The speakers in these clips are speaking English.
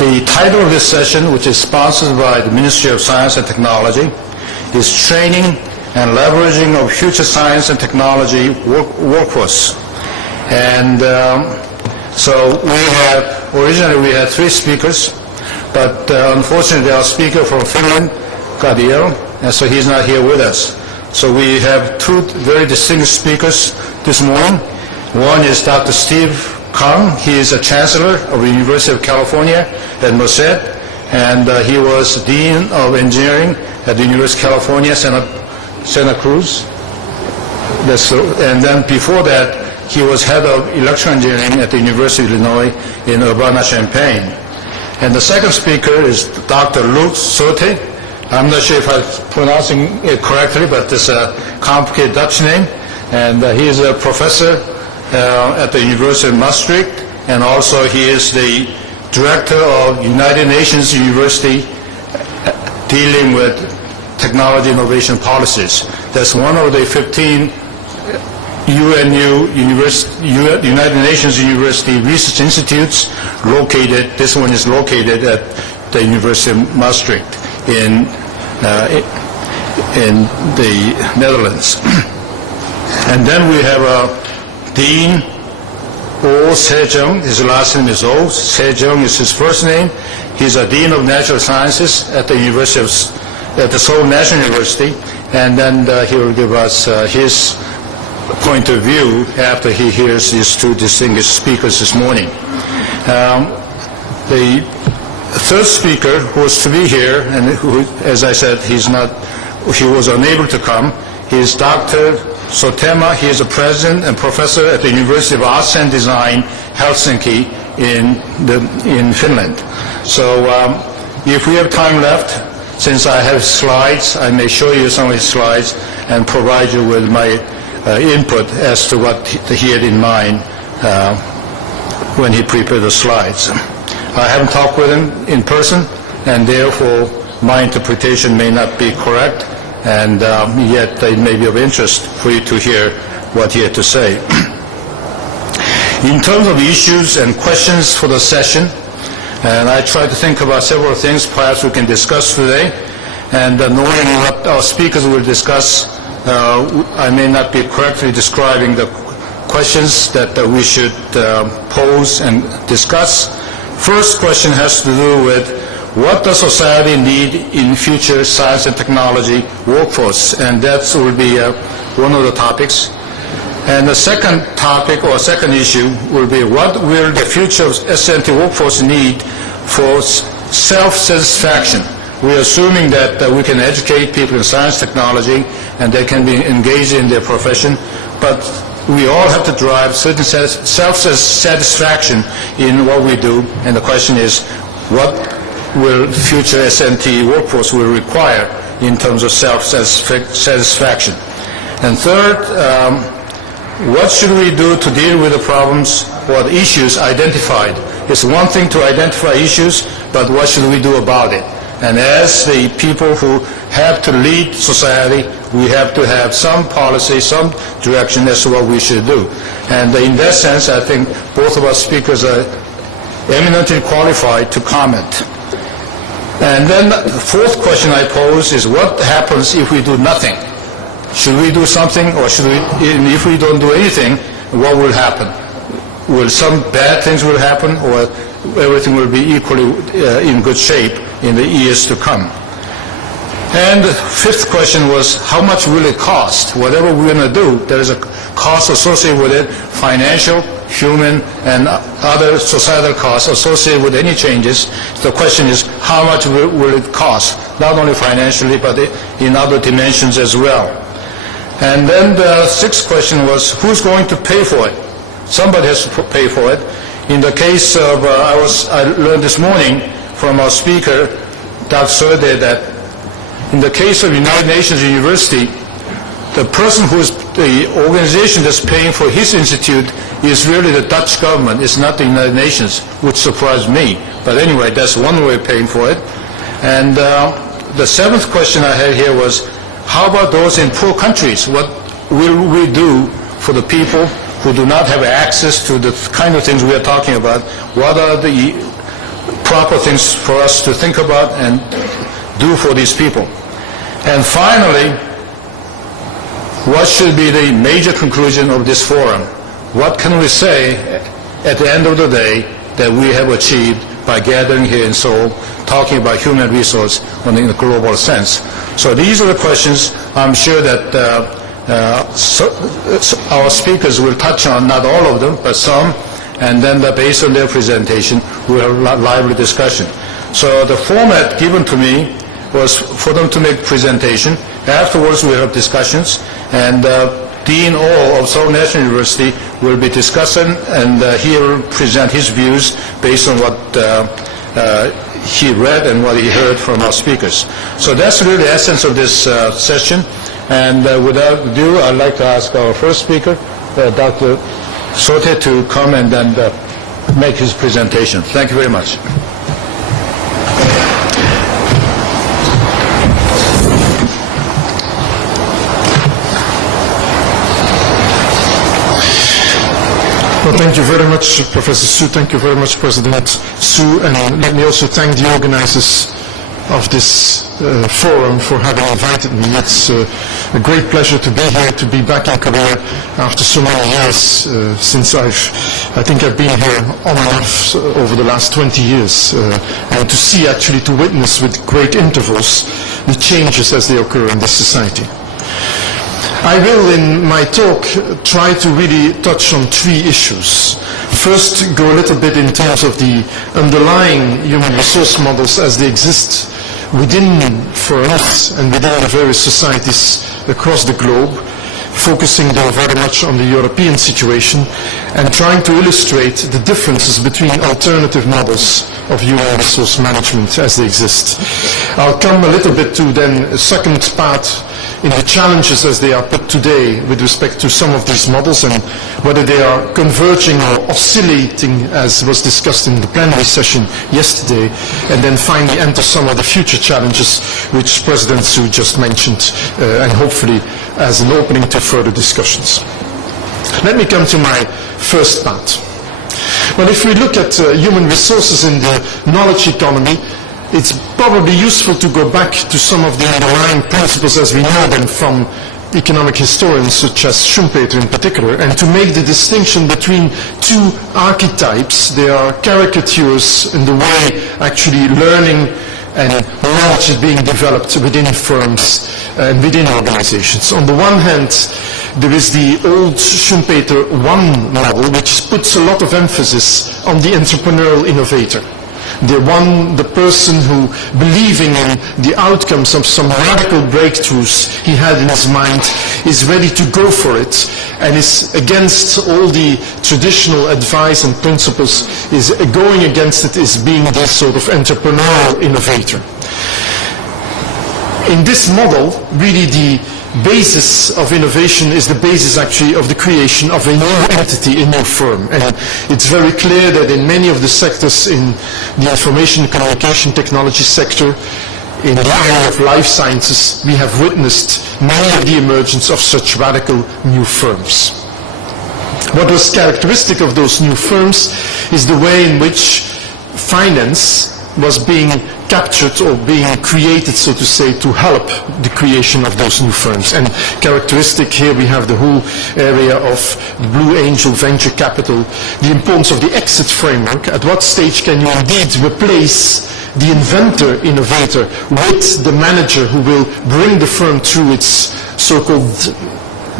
The title of this session, which is sponsored by the Ministry of Science and Technology, is Training and Leveraging of Future Science and Technology Workforce. And so originally we had 3 speakers, but unfortunately our speaker from Finland got ill, and so he's not here with us. So we have 2 very distinguished speakers this morning. One is Dr. Kang. He is a Chancellor of the University of California at Merced, and he was Dean of Engineering at the University of California, Santa Cruz. And then before that, he was Head of Electrical Engineering at the University of Illinois in Urbana-Champaign. And the second speaker is Dr. Soete. I'm not sure if I'm pronouncing it correctly, but it's a complicated Dutch name. And he is a professor at the University of Maastricht, and also he is the director of United Nations University dealing with technology innovation policies. That's one of the 15 United Nations University Research Institutes located. This one is located at the University of Maastricht in the Netherlands. And then we have a Dean O. Sejong. His last name is O. Sejong is his first name. He's a Dean of Natural Sciences at the at the Seoul National University, and then he will give us his point of view after he hears these 2 distinguished speakers this morning. The third speaker who was to be here, and who, as I said, he was unable to come, is Dr. Sotamaa. He is a president and professor at the University of Arts and Design, Helsinki, in Finland. So if we have time left, since I have slides, I may show you some of his slides and provide you with my input as to what he had in mind when he prepared the slides. I haven't talked with him in person, and therefore my interpretation may not be correct, and yet it may be of interest for you to hear what he had to say. In terms of issues and questions for the session, and I tried to think about several things perhaps we can discuss today, and knowing what our speakers will discuss, I may not be correctly describing the questions that we should pose and discuss. First question has to do with what does society need in future science and technology workforce, and that will be one of the topics. And the second topic or second issue will be what will the future of S&T workforce need for self-satisfaction. We're assuming that we can educate people in science technology and they can be engaged in their profession, but we all have to drive certain self-satisfaction in what we do, and the question is what will future S&T workforce will require in terms of self-satisfaction. And third, what should we do to deal with the problems or the issues identified? It's one thing to identify issues, but what should we do about it? And as the people who have to lead society, we have to have some policy, some direction as to what we should do. And in that sense, I think both of our speakers are eminently qualified to comment. And then the fourth question I pose is what happens if we do nothing? Should we do something, or if we don't do anything, what will happen? Will some bad things will happen, or everything will be equally in good shape in the years to come? And the fifth question was, how much will it cost? Whatever we're going to do, there is a cost associated with it, financial, human, and other societal costs associated with any changes. The question is, how much will it cost? Not only financially, but in other dimensions as well. And then the sixth question was, who's going to pay for it? Somebody has to pay for it. In the case of, I learned this morning from our speaker, Dr. Soete, that in the case of United Nations University, the person who is the organization that's paying for his institute is really the Dutch government. It's not the United Nations, which surprised me. But anyway, that's one way of paying for it. And the seventh question I had here was, how about those in poor countries? What will we do for the people who do not have access to the kind of things we are talking about? What are the proper things for us to think about and do for these people. And finally, what should be the major conclusion of this forum? What can we say at the end of the day that we have achieved by gathering here in Seoul, talking about human resource in a global sense? So these are the questions I'm sure that our speakers will touch on, not all of them, but some, and then based on their presentation, we'll have a lively discussion. So the format given to me was for them to make presentation. Afterwards, we have discussions, and Dean O of Seoul National University will be discussing, and he will present his views based on what he read and what he heard from our speakers. So that's really the essence of this session. And without ado, I'd like to ask our first speaker, Dr. Soete, to come and then make his presentation. Thank you very much. Well, thank you very much, Professor Su. Thank you very much, President Su. And let me also thank the organizers of this forum for having invited me. It's a great pleasure to be here, to be back in Korea after so many years, since I think I've been here on and off over the last 20 years, and to see, actually, to witness with great intervals the changes as they occur in this society. I will, in my talk, try to really touch on three issues. First, go a little bit in terms of the underlying human resource models as they exist within firms and within the various societies across the globe, focusing though very much on the European situation and trying to illustrate the differences between alternative models of human resource management as they exist. I'll come a little bit to then a second part in the challenges as they are put today with respect to some of these models and whether they are converging or oscillating, as was discussed in the plenary session yesterday, and then finally enter some of the future challenges which President Su just mentioned, and hopefully as an opening to further discussions. Let me come to my first part. Well, if we look at human resources in the knowledge economy, it's probably useful to go back to some of the underlying principles as we know them from economic historians such as Schumpeter in particular, and to make the distinction between two archetypes. They are caricatures in the way actually learning and knowledge is being developed within firms and within organizations. On the one hand, there is the old Schumpeter 1 model, which puts a lot of emphasis on the entrepreneurial innovator. The person who, believing in the outcomes of some radical breakthroughs he had in his mind, is ready to go for it and is against all the traditional advice and principles, is going against it, is being this sort of entrepreneurial innovator. In this model, really the basis of innovation is the basis actually of the creation of a new entity, a new firm. And it's very clear that in many of the sectors in the information and communication technology sector, in the area of life sciences, we have witnessed many of the emergence of such radical new firms. What was characteristic of those new firms is the way in which finance was being captured or being created, so to say, to help the creation of those new firms. And characteristic here we have the whole area of the Blue Angel venture capital, the importance of the exit framework. At what stage can you indeed replace the inventor, innovator, with the manager who will bring the firm through its so-called,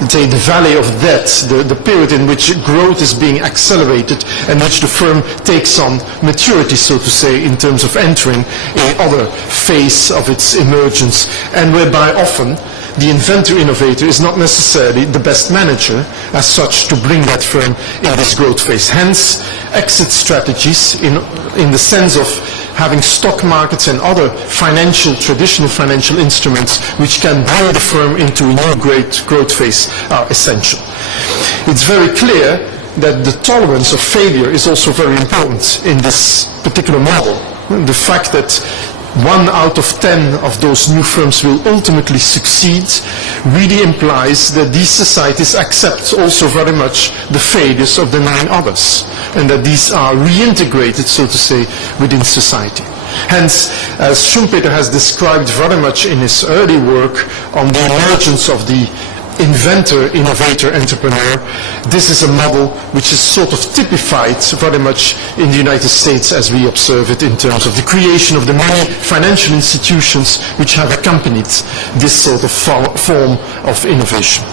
say, the valley of death, the period in which growth is being accelerated and which the firm takes on maturity, so to say, in terms of entering another phase of its emergence, and whereby often the inventor-innovator is not necessarily the best manager as such to bring that firm in this growth phase. Hence, exit strategies in the sense of having stock markets and other traditional financial instruments which can bring the firm into a new great growth phase are essential. It's very clear that the tolerance of failure is also very important in this particular model. The fact that 1 out of 10 of those new firms will ultimately succeed really implies that these societies accept also very much the failures of the 9 others, and that these are reintegrated, so to say, within society. Hence, as Schumpeter has described very much in his early work on the emergence of the inventor, innovator, entrepreneur, this is a model which is sort of typified very much in the United States as we observe it in terms of the creation of the many financial institutions which have accompanied this sort of form of innovation.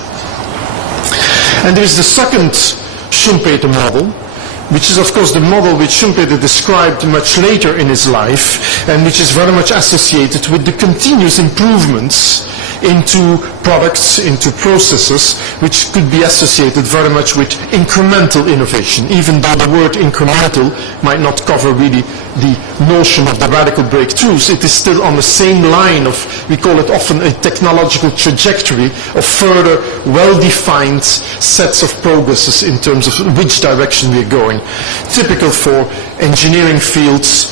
And there is the second Schumpeter model, which is of course the model which Schumpeter described much later in his life, and which is very much associated with the continuous improvements into products, into processes, which could be associated very much with incremental innovation, even though the word incremental might not cover really the notion of the radical breakthroughs. It is still on the same line of, we call it often a technological trajectory of further well-defined sets of progresses in terms of which direction we're going. Typical for engineering fields,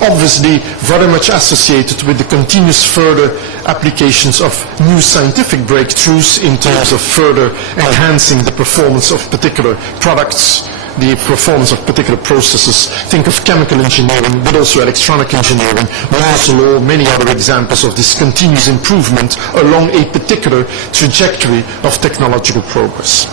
obviously very much associated with the continuous further applications of new scientific breakthroughs in terms of further enhancing the performance of particular products, the performance of particular processes. Think of chemical engineering, but also electronic engineering, Moore's law, many other examples of this continuous improvement along a particular trajectory of technological progress.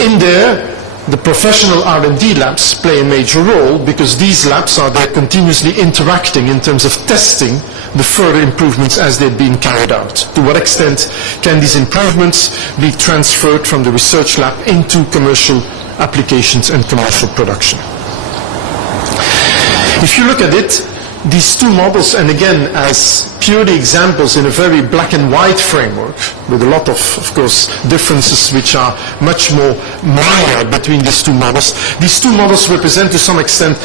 In there, the professional R&D labs play a major role because these labs are there continuously interacting in terms of testing the further improvements as they're being carried out. To what extent can these improvements be transferred from the research lab into commercial applications and commercial production? If you look at it, these two models, and again as purely examples in a very black and white framework, with a lot of course, differences which are much more minor between these two models represent to some extent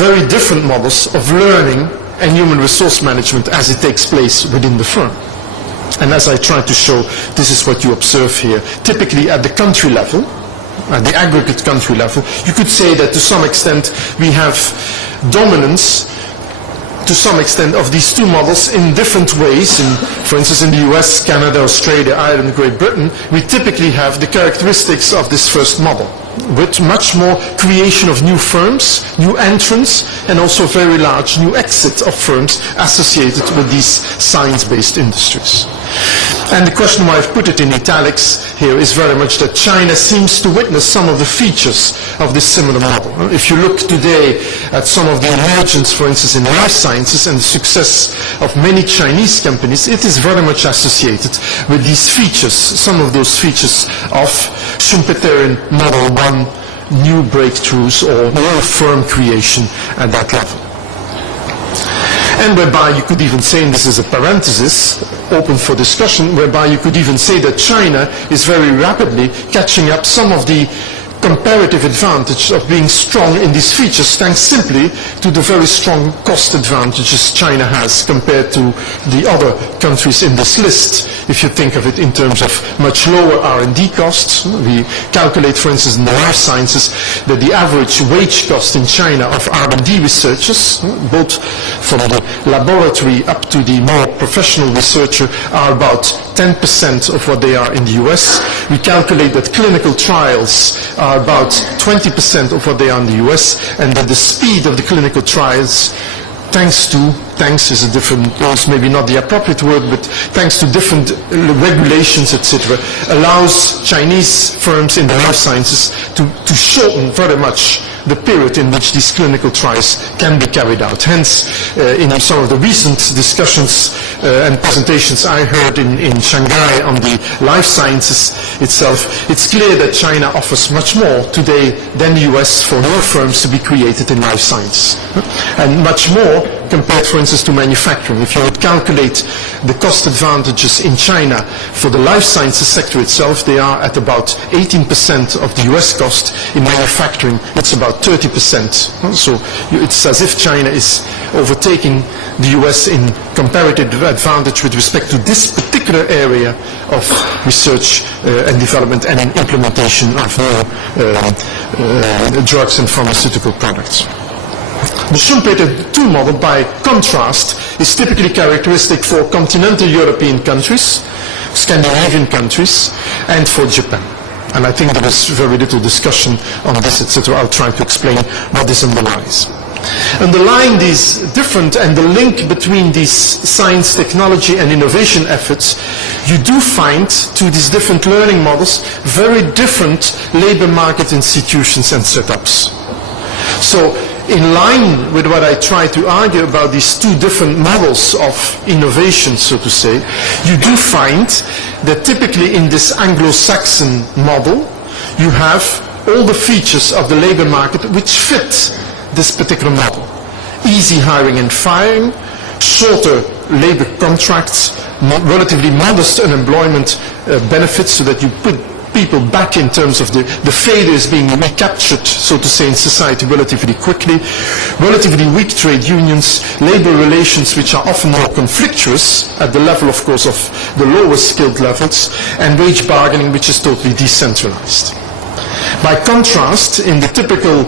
very different models of learning and human resource management as it takes place within the firm. And as I tried to show, this is what you observe here. Typically at the country level, at the aggregate country level, you could say that to some extent we have dominance to some extent of these two models in different ways. For instance, in the US, Canada, Australia, Ireland, Great Britain, we typically have the characteristics of this first model, with much more creation of new firms, new entrants, and also very large new exit of firms associated with these science-based industries. And the question why I've put it in italics here is very much that China seems to witness some of the features of this similar model. If you look today at some of the emergence, for instance, in life sciences and the success of many Chinese companies, it is very much associated with these features, some of those features of Schumpeterian Model 1, new breakthroughs or more firm creation at that level. And whereby you could even say, and this is a parenthesis, open for discussion, whereby you could even say that China is very rapidly catching up some of the comparative advantage of being strong in these features thanks simply to the very strong cost advantages China has compared to the other countries in this list. If you think of it in terms of much lower R&D costs, we calculate, for instance, in the life sciences that the average wage cost in China of R&D researchers, both from the laboratory up to the more professional researcher, are about 10% of what they are in the US. We calculate that clinical trials are about 20% of what they are in the US, and that the speed of the clinical trials, thanks is a different, maybe not the appropriate word, but thanks to different regulations, etc., allows Chinese firms in the life sciences to shorten very much the period in which these clinical trials can be carried out. Hence, in some of the recent discussions and presentations I heard in Shanghai on the life sciences itself, it's clear that China offers much more today than the US for more firms to be created in life science. And much more compared, for instance, to manufacturing. If you would calculate the cost advantages in China for the life sciences sector itself, they are at about 18% of the US cost. In manufacturing, it's about 30%. So it's as if China is overtaking the US in comparative advantage with respect to this particular area of research and development and implementation of new drugs and pharmaceutical products. The Schumpeter II model, by contrast, is typically characteristic for continental European countries, Scandinavian countries, and for Japan. And I think there is very little discussion on this, etc. I'll try to explain what this underlies. Underlying these different and the link between these science, technology and innovation efforts, you do find to these different learning models very different labor market institutions and setups. So in line with what I try to argue about these two different models of innovation, so to say, you do find that typically in this Anglo-Saxon model, you have all the features of the labor market which fit this particular model. Easy hiring and firing, shorter labor contracts, relatively modest unemployment benefits so that you put people back in terms of the failures being recaptured, so to say, in society relatively quickly, relatively weak trade unions, labor relations which are often more conflictuous at the level, of course, of the lower skilled levels, and wage bargaining which is totally decentralized. By contrast, in the typical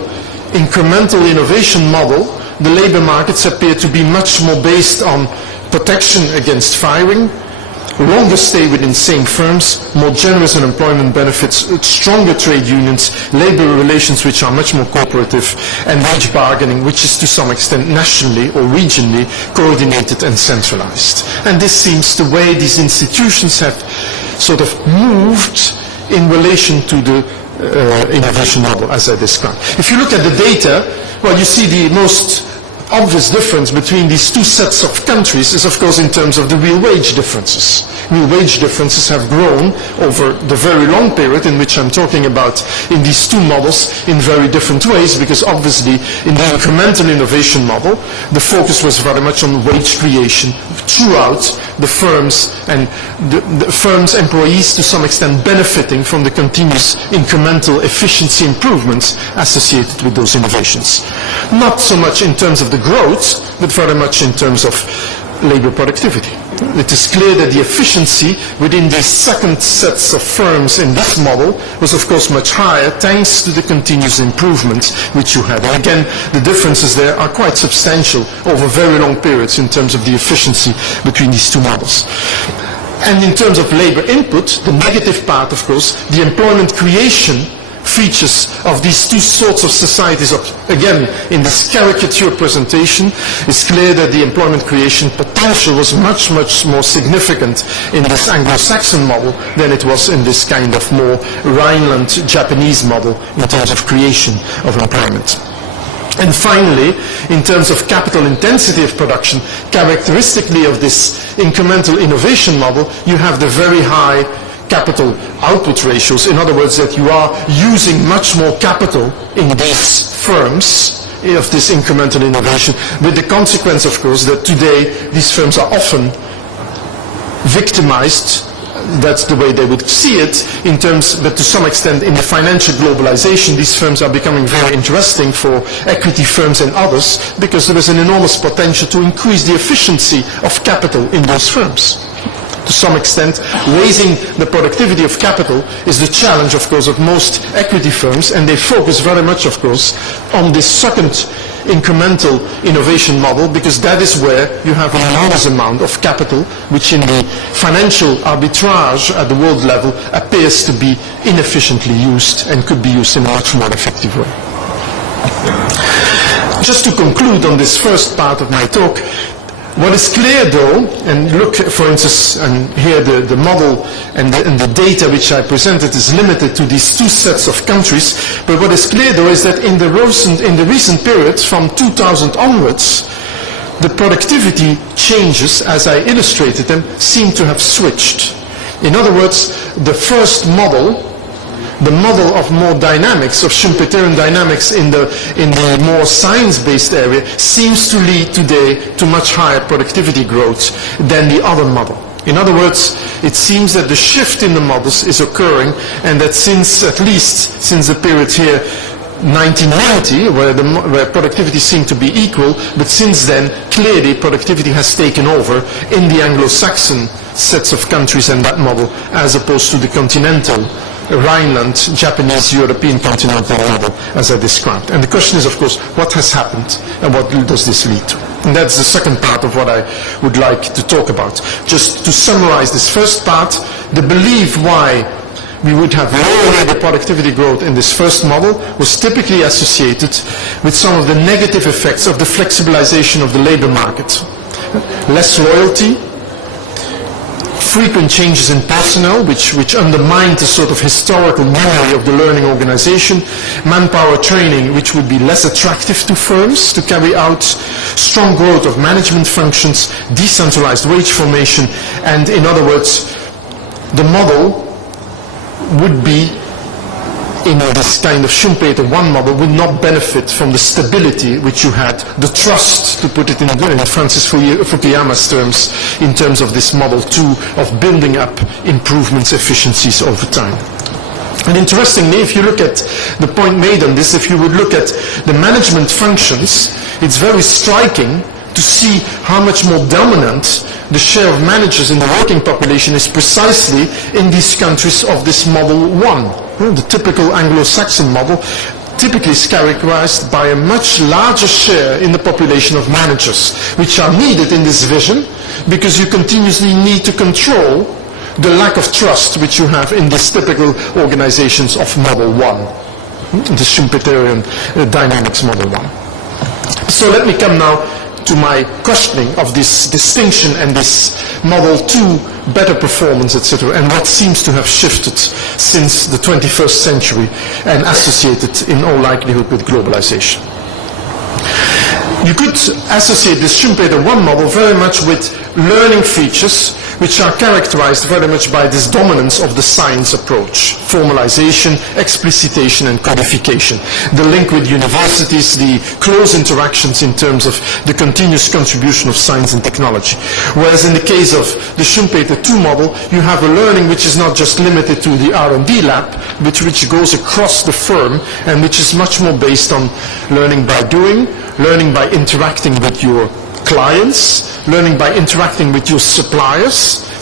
incremental innovation model, the labor markets appear to be much more based on protection against firing, longer stay within same firms, more generous unemployment benefits, stronger trade unions, labor relations which are much more cooperative, and wage bargaining which is to some extent nationally or regionally coordinated and centralized. And this seems the way these institutions have sort of moved in relation to the innovation model as I described. If you look at the data, well, you see the most obvious difference between these two sets of countries is, of course, in terms of the real wage differences. Real wage differences have grown over the very long period in which I'm talking about in these two models in very different ways, because obviously in the incremental innovation model, the focus was very much on wage creation throughout the firms, and the firms' employees to some extent benefiting from the continuous incremental efficiency improvements associated with those innovations. Not so much in terms of the growth, but very much in terms of labor productivity. It is clear that the efficiency within these second sets of firms in this model was of course much higher thanks to the continuous improvements which you had. And again, the differences there are quite substantial over very long periods in terms of the efficiency between these two models. And in terms of labor input, the negative part, of course, the employment creation features of these two sorts of societies, again, in this caricature presentation, it's clear that the employment creation potential was much, much more significant in this Anglo-Saxon model than it was in this kind of more Rhineland Japanese model in terms of creation of employment. And finally, in terms of capital intensity of production, characteristically of this incremental innovation model, you have the very high capital output ratios. In other words, that you are using much more capital in these firms of this incremental innovation, with the consequence, of course, that today these firms are often victimized. That's the way they would see it in terms, but to some extent in the financial globalization, these firms are becoming very interesting for equity firms and others because there is an enormous potential to increase the efficiency of capital in those firms. To some extent, raising the productivity of capital is the challenge, of course, of most equity firms, and they focus very much, of course, on this second incremental innovation model, because that is where you have an enormous amount of capital, which in the financial arbitrage at the world level appears to be inefficiently used and could be used in a much more effective way. Just to conclude on this first part of my talk, what is clear though, and look for instance, and here the model and the data which I presented is limited to these two sets of countries, but what is clear though is that in the recent period from 2000 onwards, the productivity changes, as I illustrated them, seem to have switched. In other words, the first model, the model of more dynamics, of Schumpeterian dynamics in the more science-based area, seems to lead today to much higher productivity growth than the other model. In other words, it seems that the shift in the models is occurring, and that at least since the period here, 1990, where productivity seemed to be equal, but since then, clearly productivity has taken over in the Anglo-Saxon sets of countries and that model, as opposed to the continental Rhineland, Japanese, European continental model, as I described. And the question is, of course, what has happened and what does this lead to? And that's the second part of what I would like to talk about. Just to summarize this first part, the belief why we would have lower rate of productivity growth in this first model was typically associated with some of the negative effects of the flexibilization of the labor market. Less loyalty, frequent changes in personnel, which undermined the sort of historical memory of the learning organization, manpower training, which would be less attractive to firms to carry out, strong growth of management functions, decentralized wage formation, and in other words, the model would be, in this kind of Schumpeter 1 model, would not benefit from the stability which you had, the trust, to put it in Francis Fukuyama's terms, in terms of this model 2 of building up improvements, efficiencies over time. And interestingly, if you look at the point made on this, if you would look at the management functions, it's very striking to see how much more dominant the share of managers in the working population is precisely in these countries of this model 1. The typical Anglo-Saxon model typically is characterized by a much larger share in the population of managers, which are needed in this vision because you continuously need to control the lack of trust which you have in these typical organizations of model 1, the Schumpeterian dynamics model 1. So let me come now to my questioning of this distinction and this model 2 better performance, etc., and what seems to have shifted since the 21st century and associated in all likelihood with globalization. You could associate this Schumpeter 1 model very much with learning features which are characterized very much by this dominance of the science approach, formalization, explicitation, and codification. The link with universities, the close interactions in terms of the continuous contribution of science and technology. Whereas in the case of the Schumpeter 2 model, you have a learning which is not just limited to the R&D lab, but which goes across the firm and which is much more based on learning by doing, learning by interacting with your clients, learning by interacting with your suppliers.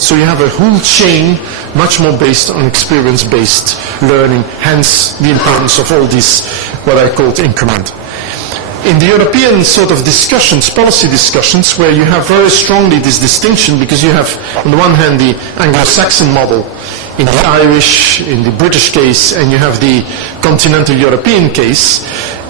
So you have a whole chain much more based on experience-based learning, hence the importance of all these, what I called incremental. In the European sort of discussions, policy discussions, where you have very strongly this distinction, because you have on the one hand the Anglo-Saxon model, in the Irish, in the British case, and you have the continental European case,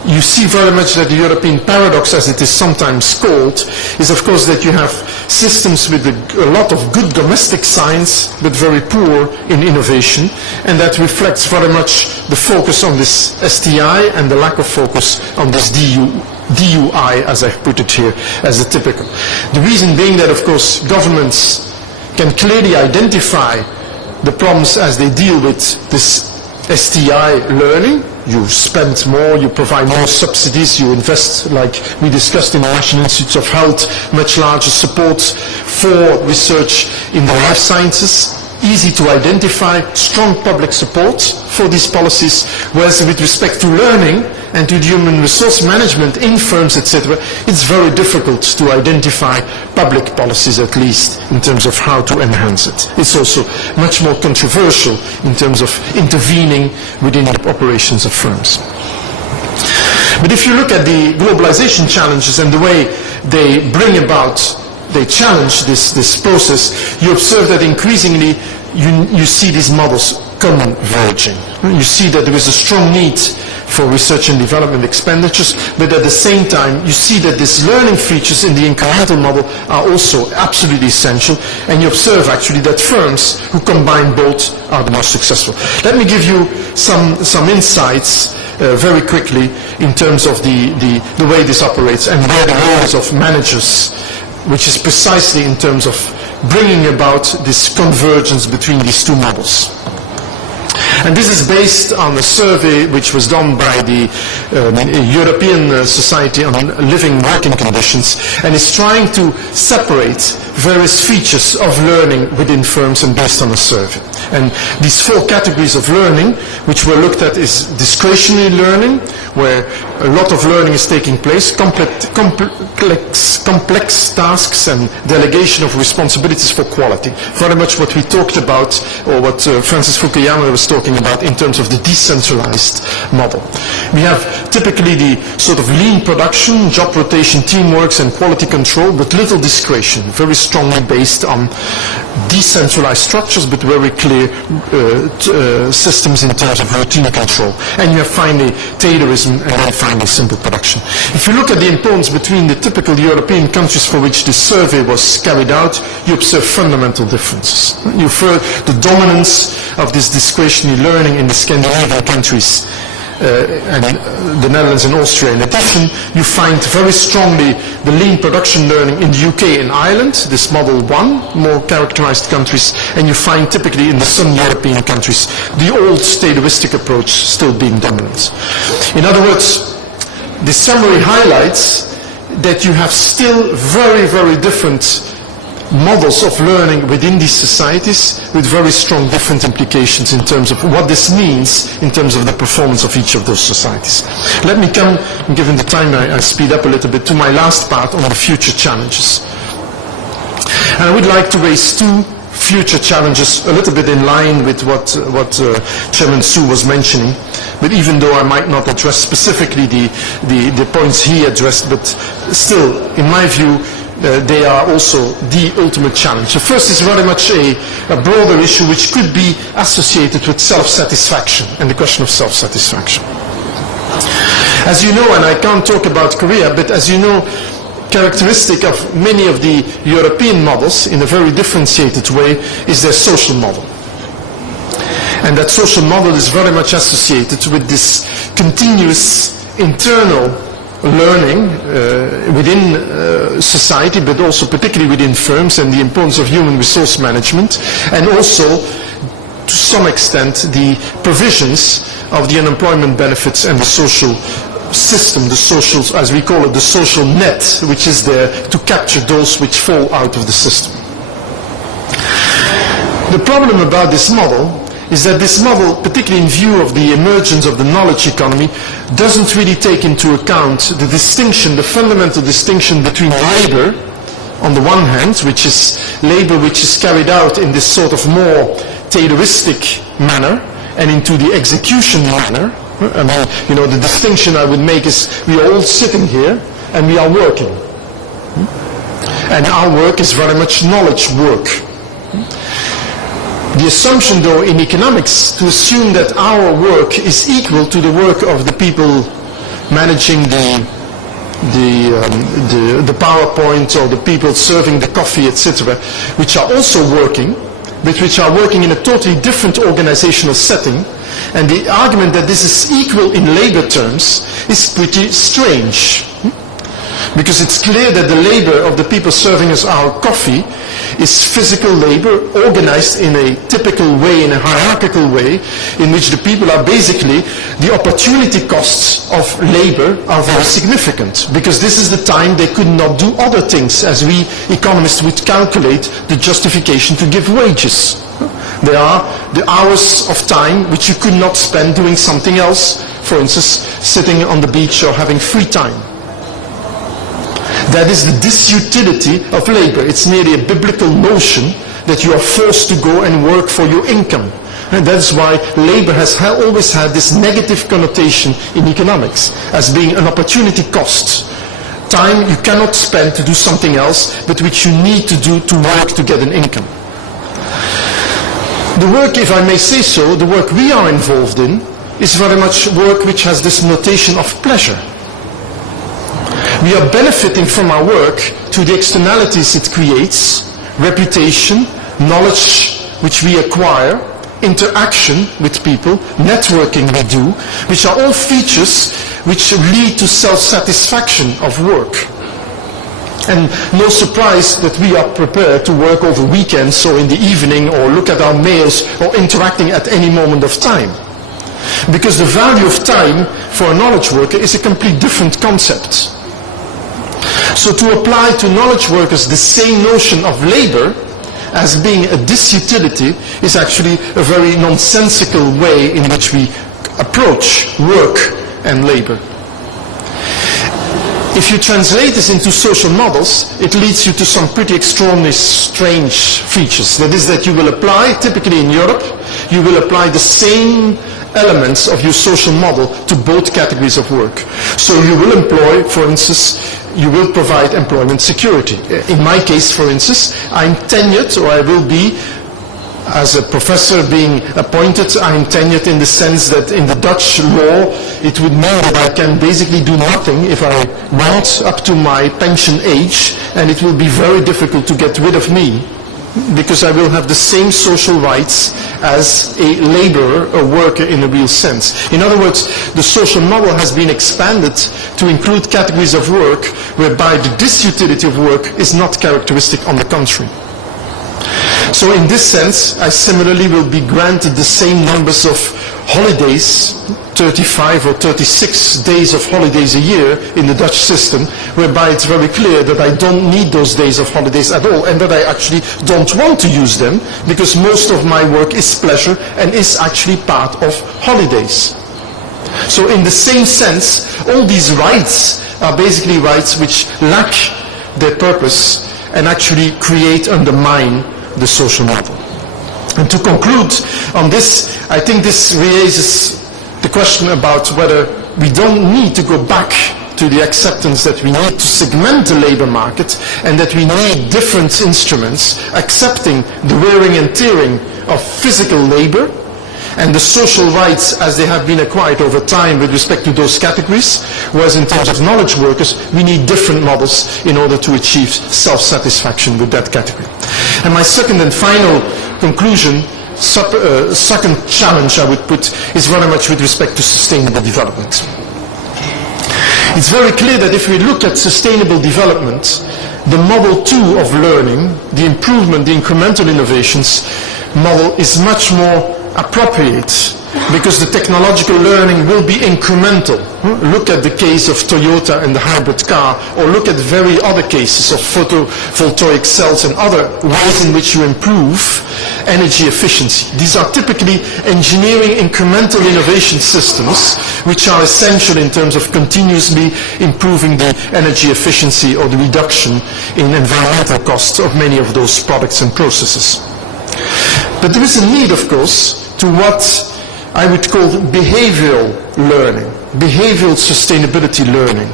you see very much that the European paradox, as it is sometimes called, is of course that you have systems with a lot of good domestic science, but very poor in innovation, and that reflects very much the focus on this STI and the lack of focus on this DUI, as I've put it here, as a typical. The reason being that, of course, governments can clearly identify the problems as they deal with this STI learning. You spend more, you provide more subsidies, you invest, like we discussed in the National Institutes of Health, much larger support for research in the life sciences. Easy to identify, strong public support for these policies, whereas with respect to learning and to the human resource management in firms, etc., it's very difficult to identify public policies, at least in terms of how to enhance it. It's also much more controversial in terms of intervening within the operations of firms. But if you look at the globalization challenges and the way they bring about, they challenge this process, you observe that increasingly you see these models converging. You see that there is a strong need for research and development expenditures, but at the same time you see that these learning features in the incremental model are also absolutely essential, and you observe actually that firms who combine both are the most successful. Let me give you some insights very quickly in terms of the way this operates and where the roles of managers, which is precisely in terms of bringing about this convergence between these two models. And this is based on a survey which was done by the European Society on Living Working Conditions, and is trying to separate various features of learning within firms and based on a survey. And these four categories of learning which were looked at is discretionary learning, where a lot of learning is taking place, complex tasks and delegation of responsibilities for quality. Very much what we talked about, or what Francis Fukuyama was talking about in terms of the decentralized model. We have typically the sort of lean production, job rotation, teamworks and quality control, but little discretion, very strongly based on decentralized structures, but very clear systems in terms of routine control. And you have finally Taylorism, and then finally simple production. If you look at the importance between the typical European countries for which this survey was carried out, you observe fundamental differences. You observe the dominance of this discretionary learning in the Scandinavian countries and the Netherlands and Austria. In addition, you find very strongly the lean production learning in the UK and Ireland, this model 1, more characterized countries, and you find typically in the Southern European countries the old Tayloristic approach still being dominant. In other words, the summary highlights that you have still very, very different models of learning within these societies with very strong different implications in terms of what this means in terms of the performance of each of those societies. Let me come, given the time I speed up a little bit, to my last part on the future challenges. And I would like to raise two future challenges a little bit in line with what Chairman Su was mentioning, but even though I might not address specifically the points he addressed, but still, in my view, they are also the ultimate challenge. The first is very much a broader issue which could be associated with self-satisfaction and the question of self-satisfaction. As you know, and I can't talk about Korea, but as you know, characteristic of many of the European models in a very differentiated way is their social model. And that social model is very much associated with this continuous internal learning within society, but also particularly within firms, and the importance of human resource management, and also to some extent the provisions of the unemployment benefits and the social system, the social, as we call it, the social net, which is there to capture those which fall out of the system. The problem about this model is that this model, particularly in view of the emergence of the knowledge economy, doesn't really take into account the distinction, the fundamental distinction between labor, on the one hand, which is labor which is carried out in this sort of more Tayloristic manner, and into the execution manner. I mean, you know, the distinction I would make is we are all sitting here and we are working. And our work is very much knowledge work. The assumption, though, in economics, to assume that our work is equal to the work of the people managing the PowerPoint, or the people serving the coffee, etc., which are also working, but which are working in a totally different organizational setting, and the argument that this is equal in labor terms is pretty strange. Because it's clear that the labor of the people serving us our coffee is physical labor organized in a typical way, in a hierarchical way, in which the people are basically, the opportunity costs of labor are very significant, because this is the time they could not do other things, as we economists would calculate the justification to give wages. There are the hours of time which you could not spend doing something else, for instance, sitting on the beach or having free time. That is the disutility of labor. It's merely a biblical notion that you are forced to go and work for your income. And that's why labor has always had this negative connotation in economics, as being an opportunity cost. Time you cannot spend to do something else, but which you need to do to work to get an income. The work, if I may say so, the work we are involved in, is very much work which has this notation of pleasure. We are benefiting from our work to the externalities it creates, reputation, knowledge which we acquire, interaction with people, networking we do, which are all features which lead to self-satisfaction of work. And no surprise that we are prepared to work over weekends or in the evening, or look at our mails, or interacting at any moment of time. Because the value of time for a knowledge worker is a complete different concept. So to apply to knowledge workers the same notion of labor as being a disutility is actually a very nonsensical way in which we approach work and labor. if you translate this into social models, it leads you to some pretty extraordinary, strange features. That is that you will apply, typically in Europe, you will apply the same elements of your social model to both categories of work. So you will employ, for instance, you will provide employment security. In my case, for instance, I'm tenured, or I will be, as a professor being appointed, I'm tenured in the sense that in the Dutch law, it would mean that I can basically do nothing if I want up to my pension age, and it will be very difficult to get rid of me, because I will have the same social rights as a laborer, a worker in a real sense. In other words, the social model has been expanded to include categories of work whereby the disutility of work is not characteristic, on the contrary. So in this sense, I similarly will be granted the same numbers of holidays, 35 or 36 days of holidays a year in the Dutch system, whereby it's very clear that I don't need those days of holidays at all, and that I actually don't want to use them, because most of my work is pleasure and is actually part of holidays. So in the same sense, all these rights are basically rights which lack their purpose and actually undermine the social model. And to conclude on this, I think this raises the question about whether we don't need to go back to the acceptance that we need to segment the labor market and that we need different instruments, accepting the wearing and tearing of physical labor and the social rights as they have been acquired over time with respect to those categories, whereas in terms of knowledge workers, we need different models in order to achieve self-satisfaction with that category. And my second and final conclusion, second challenge I would put, is very much with respect to sustainable development. It's very clear that if we look at sustainable development, the model 2 of learning, the improvement, the incremental innovations model is much more appropriate, because the technological learning will be incremental. Look at the case of Toyota and the hybrid car, or look at very other cases of photovoltaic cells and other ways in which you improve energy efficiency. These are typically engineering incremental innovation systems which are essential in terms of continuously improving the energy efficiency or the reduction in environmental costs of many of those products and processes. But there is a need, of course, to what I would call behavioral learning, behavioral sustainability learning,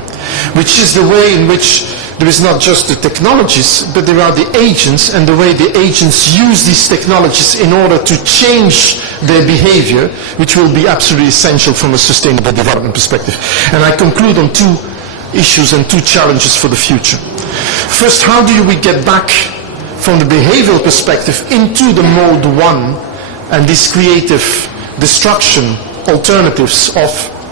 which is the way in which there is not just the technologies, but there are the agents, and the way the agents use these technologies in order to change their behavior, which will be absolutely essential from a sustainable development perspective. And I conclude on two issues and two challenges for the future. First, how do we get back from the behavioral perspective into the mode 1 and this creative destruction alternatives of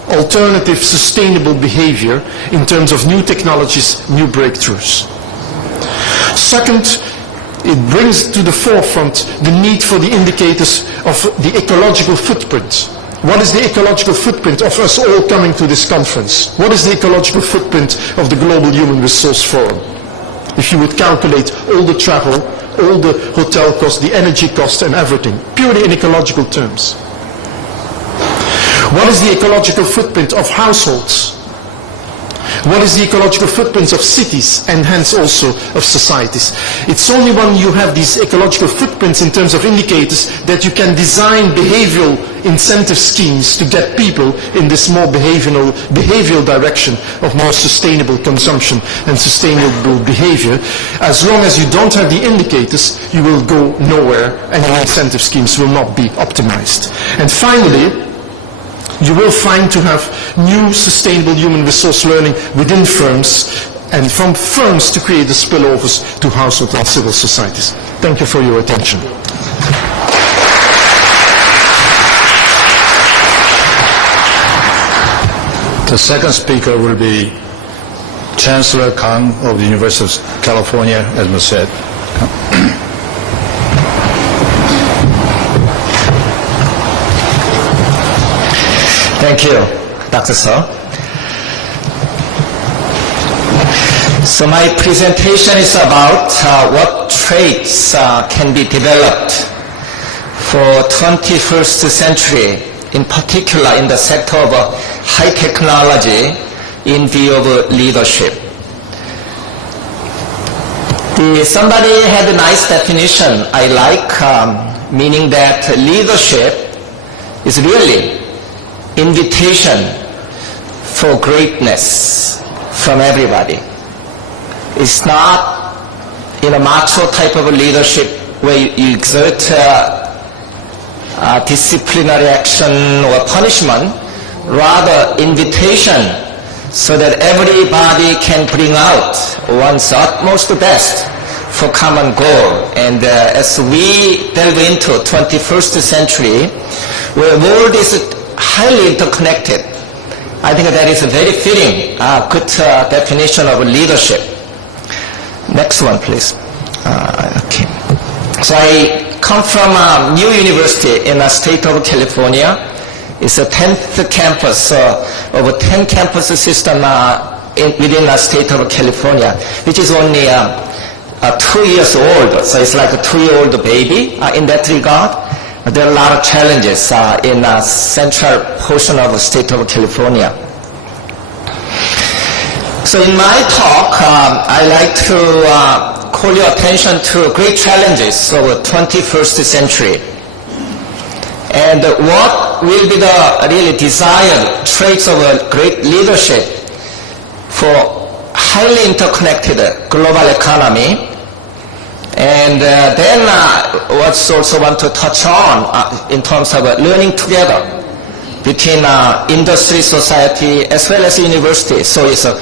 alternative sustainable behavior in terms of new technologies, new breakthroughs. Second, it brings to the forefront the need for the indicators of the ecological footprint. What is the ecological footprint of us all coming to this conference? What is the ecological footprint of the Global Human Resource Forum? If you would calculate all the travel, all the hotel costs, the energy costs and everything, purely in ecological terms. What is the ecological footprint of households? What is the ecological footprint of cities and hence also of societies? It's only when you have these ecological footprints in terms of indicators that you can design behavioral incentive schemes to get people in this more behavioral direction of more sustainable consumption and sustainable behavior. As long as you don't have the indicators, you will go nowhere and your incentive schemes will not be optimized. And finally, you will find to have new sustainable human resource learning within firms, and from firms to create the spillovers to household and civil societies. Thank you for your attention. The second speaker will be Chancellor Kang of the University of California at Merced. Thank you, Dr. So. So my presentation is about what traits can be developed for 21st century, in particular in the sector of high technology in view of leadership. Somebody had a nice definition I like, meaning that leadership is really invitation for greatness from everybody. It's not macho type of leadership where you exert disciplinary action or punishment, rather invitation so that everybody can bring out one's utmost best for common goal. And as we delve into 21st century, where the world is highly interconnected, I think that is a very fitting, good definition of leadership. Next one, please. Okay. So I come from New University in the state of California. It's a 10th campus of a 10 campus system within the state of California, which is only 2 years old. So it's like a 2-year-old baby in that regard. There are a lot of challenges in the central portion of the state of California. So in my talk, I like to call your attention to great challenges of the 21st century. And what will be the really desired traits of a great leadership for highly interconnected global economy. And then what's also want to touch on in terms of learning together between industry, society, as well as university. So it's a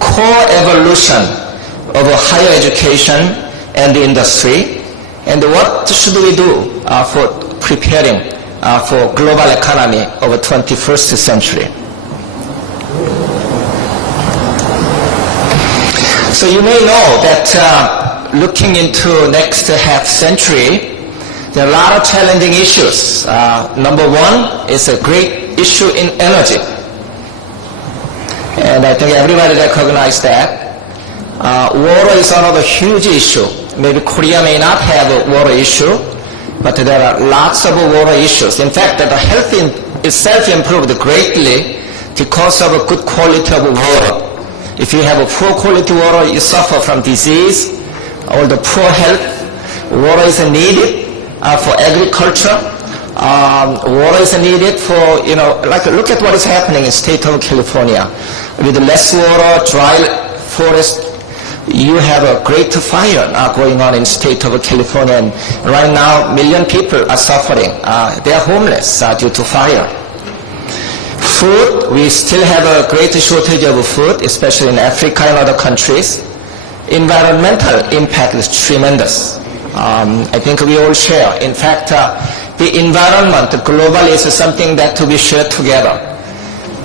co-evolution of higher education and industry. And what should we do for preparing for global economy of the 21st century? So you may know that looking into next half century, there are a lot of challenging issues. Number one is a great issue in energy. And I think everybody recognizes that. Water is another huge issue. Maybe Korea may not have a water issue, but there are lots of water issues. In fact, the health itself improved greatly because of a good quality of water. If you have a poor quality water, you suffer from disease or the poor health. Water is needed for agriculture. Water is needed for, like look at what is happening in state of California. With less water, dry forest, you have a great fire going on in state of California, and right now million people are suffering. They are homeless due to fire. Food, we still have a great shortage of food, especially in Africa and other countries. Environmental impact is tremendous. I think we all share. In fact, the environment globally is something that we share together.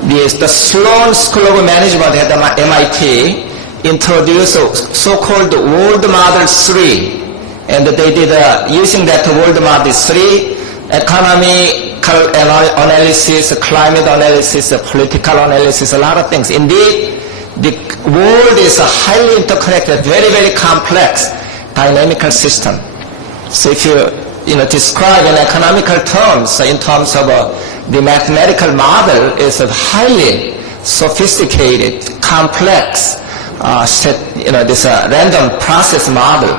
The Sloan School of Management at MIT introduced so-called World Model 3, and they did using that World Model 3, economical analysis, climate analysis, political analysis, a lot of things. Indeed, the world is a highly interconnected, very, very complex, dynamical system. So if you describe in economical terms, in terms of the mathematical model is a highly sophisticated, complex, this random process model.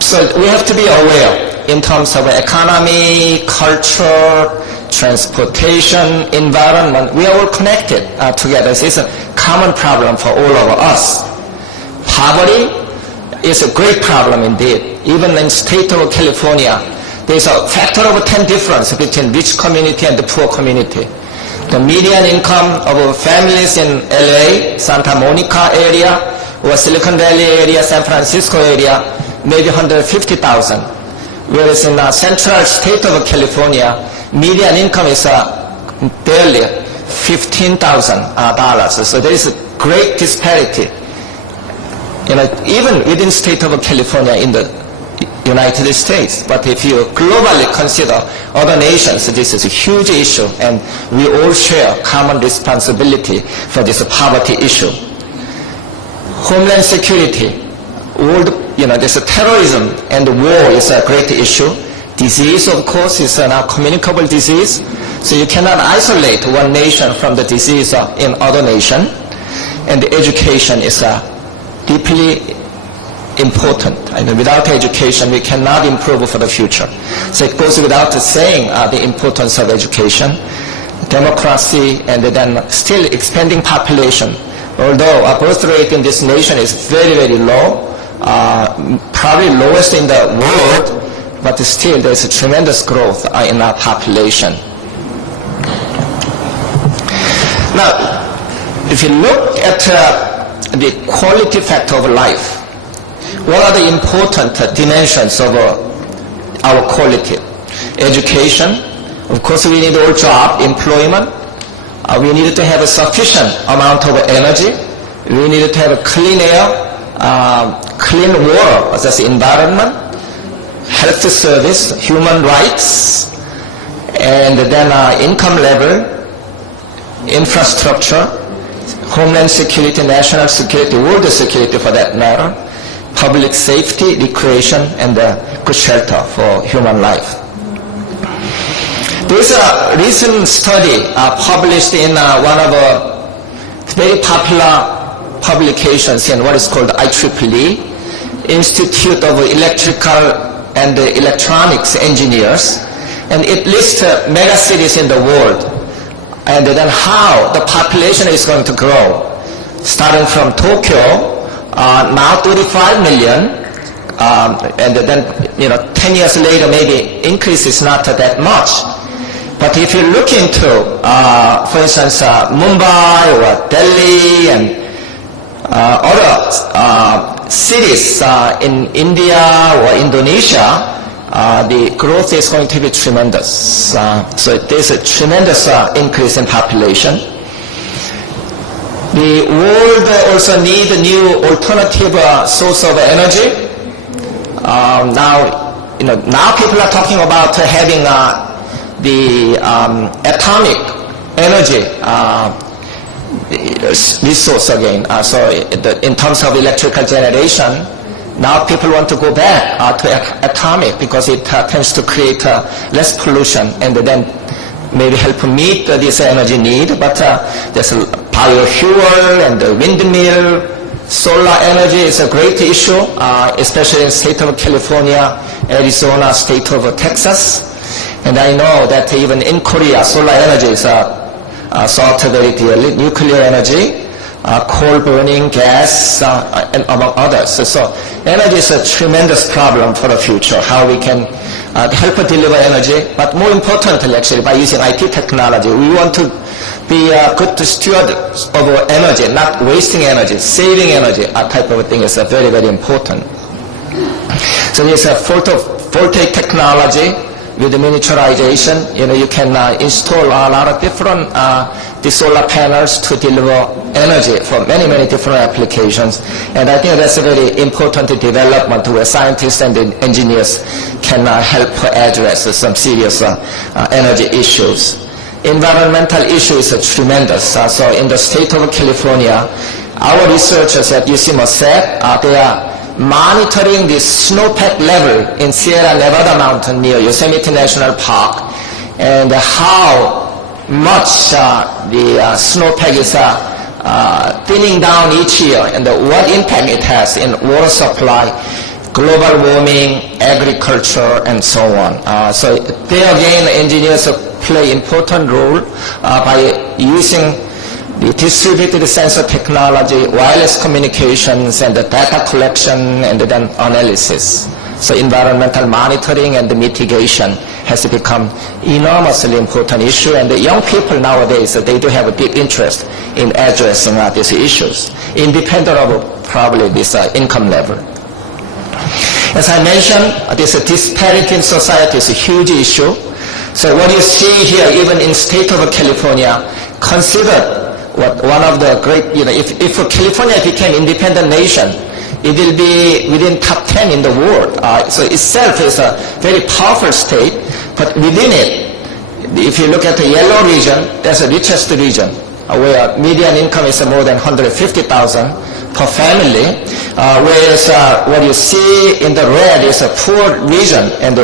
So we have to be aware in terms of economy, culture, transportation, environment. We are all connected together. It's a common problem for all of us. Poverty is a great problem indeed. Even in state of California, there's a factor of 10 difference between rich community and the poor community. The median income of families in LA, Santa Monica area, or Silicon Valley area, San Francisco area, maybe 150,000. Whereas in the central state of California, median income is barely $15,000. So there is a great disparity. Even within state of California in the United States. But if you globally consider other nations, this is a huge issue, and we all share common responsibility for this poverty issue. Homeland security, this terrorism and war is a great issue. Disease, of course, is a communicable disease, so you cannot isolate one nation from the disease in other nation. And education is deeply important. Without education, we cannot improve for the future. So it goes without saying the importance of education, democracy, and then still expanding population. Although our birth rate in this nation is very, very low, probably lowest in the world, but still there's a tremendous growth in our population. Now, if you look at the quality factor of life, what are the important dimensions of our quality? Education, of course we need all job, employment, we need to have a sufficient amount of energy, we need to have a clean air, clean water, that's environment, health service, human rights, and then income level, infrastructure, homeland security, national security, world security for that matter, public safety, recreation, and good shelter for human life. There is a recent study published in one of very popular publications in what is called IEEE, Institute of Electrical and Electronics Engineers, and it lists mega cities in the world, and then how the population is going to grow, starting from Tokyo, now 35 million, and then 10 years later maybe increase is not that much. But if you look into, for instance, Mumbai or Delhi and other cities in India or Indonesia, the growth is going to be tremendous. So there's a tremendous increase in population. The world also needs a new alternative source of energy. Now people are talking about having the atomic energy resource again. So in terms of electrical generation, now people want to go back to atomic because it tends to create less pollution and then maybe help meet this energy need. But there's biofuel and the windmill, solar energy is a great issue, especially in the state of California, Arizona, state of Texas. And I know that even in Korea, solar energy is sought very dearly, nuclear energy, coal burning, gas, and among others. So energy is a tremendous problem for the future, how we can help deliver energy, but more importantly actually by using IT technology. We want to be a good steward of our energy, not wasting energy, saving energy, type of thing is very, very important. So there's a photovoltaic technology with the miniaturization. You can install a lot of different the solar panels to deliver energy for many, many different applications. And I think that's a very important development where scientists and engineers can help address some serious energy issues. Environmental issues are tremendous. So in the state of California, our researchers at UC Merced, they are monitoring the snowpack level in Sierra Nevada mountain near Yosemite National Park and how much the snowpack is thinning down each year and what impact it has in water supply, global warming, agriculture, and so on. So there again, engineers play important role by using the distributed sensor technology, wireless communications, and the data collection and then analysis. So environmental monitoring and the mitigation has become enormously important issue, and the young people nowadays, they do have a big interest in addressing these issues, independent of probably this income level. As I mentioned, this disparity in society is a huge issue. So what you see here, even in state of California, consider one of the great, if California became independent nation, it will be within top 10 in the world. So itself is a very powerful state, but within it, if you look at the yellow region, that's the richest region, where median income is more than $150,000 per family, whereas what you see in the red is a poor region, and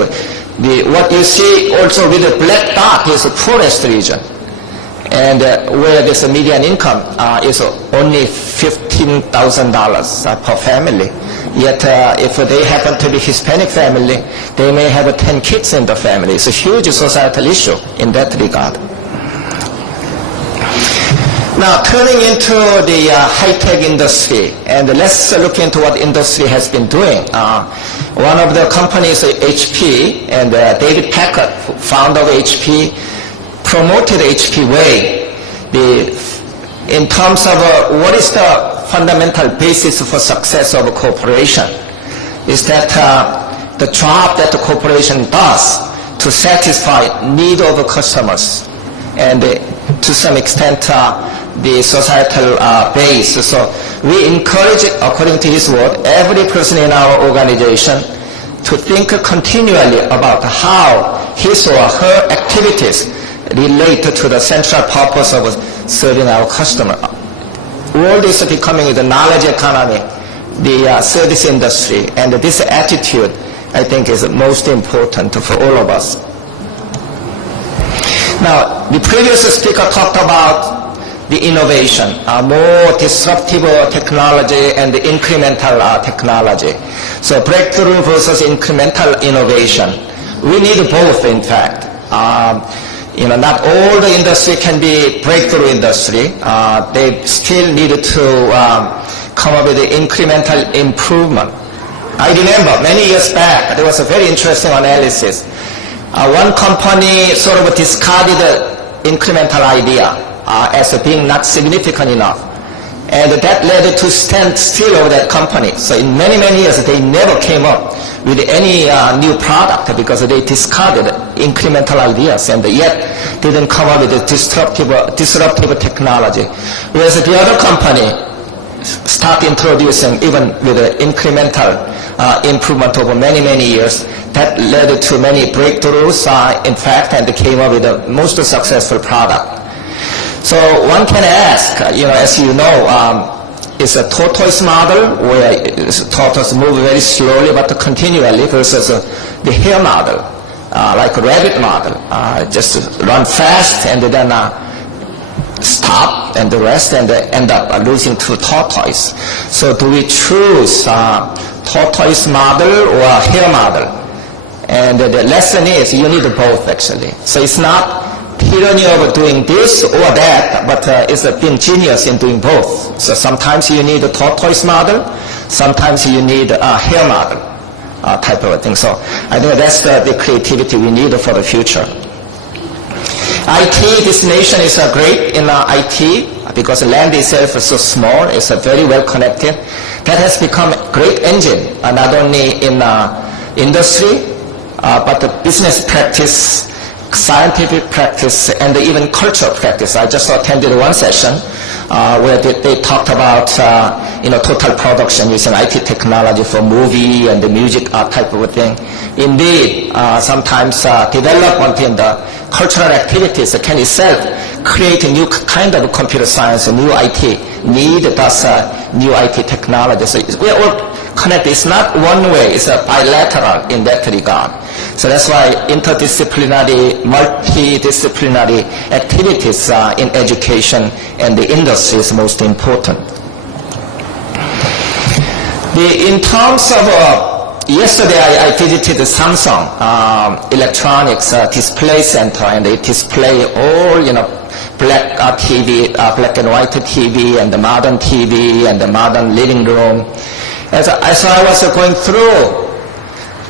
what you see also with the black dot is the poorest region. And where there's a median income is only $15,000 per family. Yet, if they happen to be Hispanic family, they may have 10 kids in the family. It's a huge societal issue in that regard. Now, turning into the high-tech industry, and let's look into what industry has been doing. One of the companies, HP, and David Packard, founder of HP, promoted HP way. In terms of what is the fundamental basis for success of a corporation, is that the job that the corporation does to satisfy need of the customers, and to some extent the societal base. So we encourage, according to his word, every person in our organization to think continually about how his or her activities relate to the central purpose of serving our customer. World is becoming the knowledge economy, the service industry, and this attitude, I think, is most important for all of us. Now, the previous speaker talked about the innovation, more disruptive technology and incremental technology. So breakthrough versus incremental innovation. We need both, in fact. Not all the industry can be breakthrough industry. They still need to come up with the incremental improvement. I remember many years back, there was a very interesting analysis. One company sort of discarded the incremental idea as being not significant enough. And that led to standstill of that company. So in many, many years, they never came up with any new product because they discarded incremental ideas and yet didn't come up with a disruptive technology. Whereas the other company started introducing even with an incremental improvement over many, many years. That led to many breakthroughs, in fact, and came up with the most successful product. So one can ask, as you know, it's a tortoise model where tortoise move very slowly but continually versus the hare model, like a rabbit model, just run fast and then stop and rest and end up losing to tortoise. So do we choose tortoise model or hare model? And the lesson is you need both, actually. So it's not tyranny of doing this or that, but it's being genius in doing both. So sometimes you need a tortoise model, sometimes you need a hare model type of a thing. So I think that's the creativity we need for the future. IT, this nation is great in IT because land itself is so small, it's very well connected. That has become a great engine, not only in industry, but the business practice, scientific practice, and even cultural practice. I just attended one session where they talked about total production using IT technology for movie and the music type of a thing. Indeed, sometimes development in the cultural activities can itself create a new kind of computer science, a new IT need, thus new IT technology. So we are all connected. It's not one way, it's a bilateral in that regard. So that's why interdisciplinary, multi-disciplinary activities in education and the industry is most important. In terms of, yesterday I visited the Samsung Electronics Display Center, and they display all, black TV, black and white TV, and the modern TV, and the modern living room. And so I was going through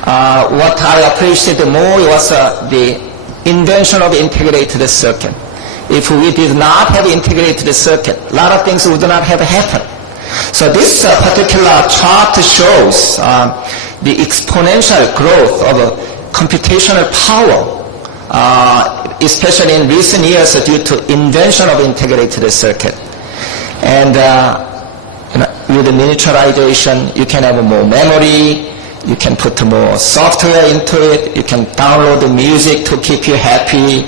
what I appreciated more was the invention of integrated circuit. If we did not have integrated circuit, a lot of things would not have happened. So this particular chart shows the exponential growth of computational power, especially in recent years due to invention of integrated circuit. And with the miniaturization, you can have more memory, you can put more software into it, you can download the music to keep you happy,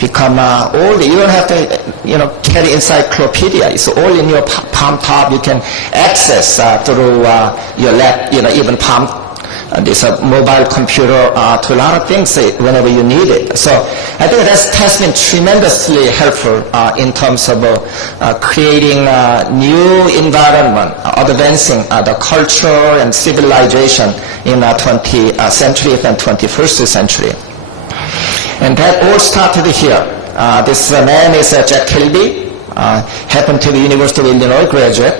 become old. You don't have to, carry encyclopedia. It's all in your palm top. You can access through your lap, even palm this mobile computer to a lot of things whenever you need it. So I think that has been tremendously helpful in terms of creating a new environment, advancing the culture and civilization in 20th century and 21st century. And that all started here. This man is Jack Kilby, happened to be University of Illinois graduate.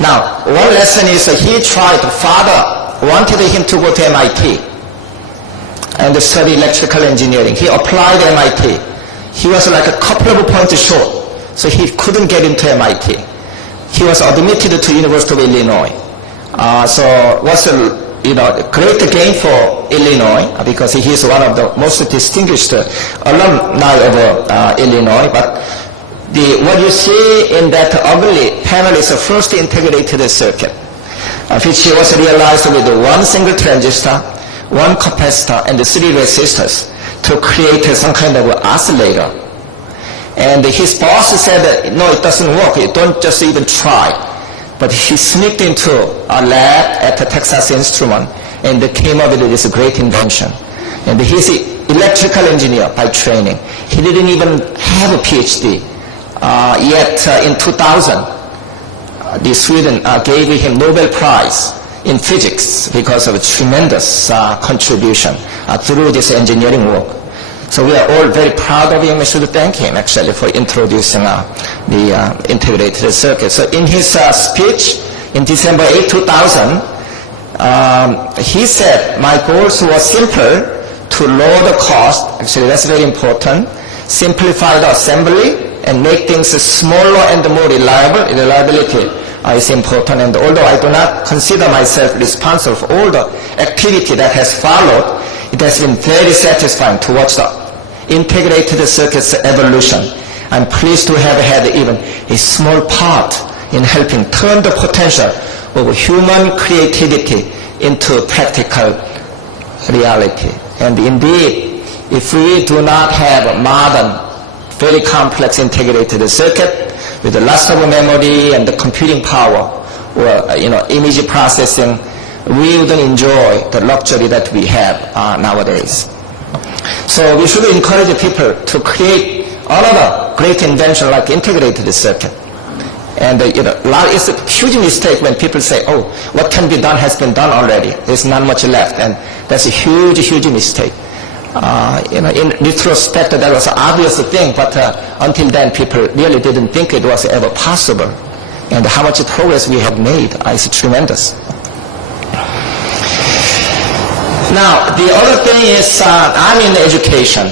Now, one lesson is he tried, father wanted him to go to MIT and study electrical engineering. He applied MIT. He was like a couple of points short, so he couldn't get into MIT. He was admitted to University of Illinois. So it was a great gain for Illinois because he is one of the most distinguished alumni of Illinois. But what you see in that ugly panel is the first integrated circuit, which was realized with one single transistor, one capacitor, and 3 resistors to create some kind of oscillator. And his boss said, no, it doesn't work. You don't just even try. But he sneaked into a lab at Texas Instruments and came up with this great invention. And he's an electrical engineer by training. He didn't even have a PhD. Yet in 2000, the Sweden gave him Nobel Prize in physics because of a tremendous contribution through this engineering work. So we are all very proud of him. We should thank him actually for introducing the integrated circuit. So in his speech in December 8, 2000, he said, my goals were simple: to lower the cost, actually that's very important, simplify the assembly, and make things smaller and more reliable. Reliability is important, and although I do not consider myself responsible for all the activity that has followed, it has been very satisfying to watch the integrated circuit's evolution. I'm pleased to have had even a small part in helping turn the potential of human creativity into practical reality. And indeed, if we do not have a modern, very complex integrated circuit with lots of memory and the computing power or image processing, we wouldn't enjoy the luxury that we have nowadays. So we should encourage people to create another great invention like integrated circuit. And it's a huge mistake when people say, oh, what can be done has been done already. There's not much left. And that's a huge, huge mistake. In retrospect, that was an obvious thing, but until then, people really didn't think it was ever possible. And how much progress we have made is tremendous. Now, the other thing is, I'm in education.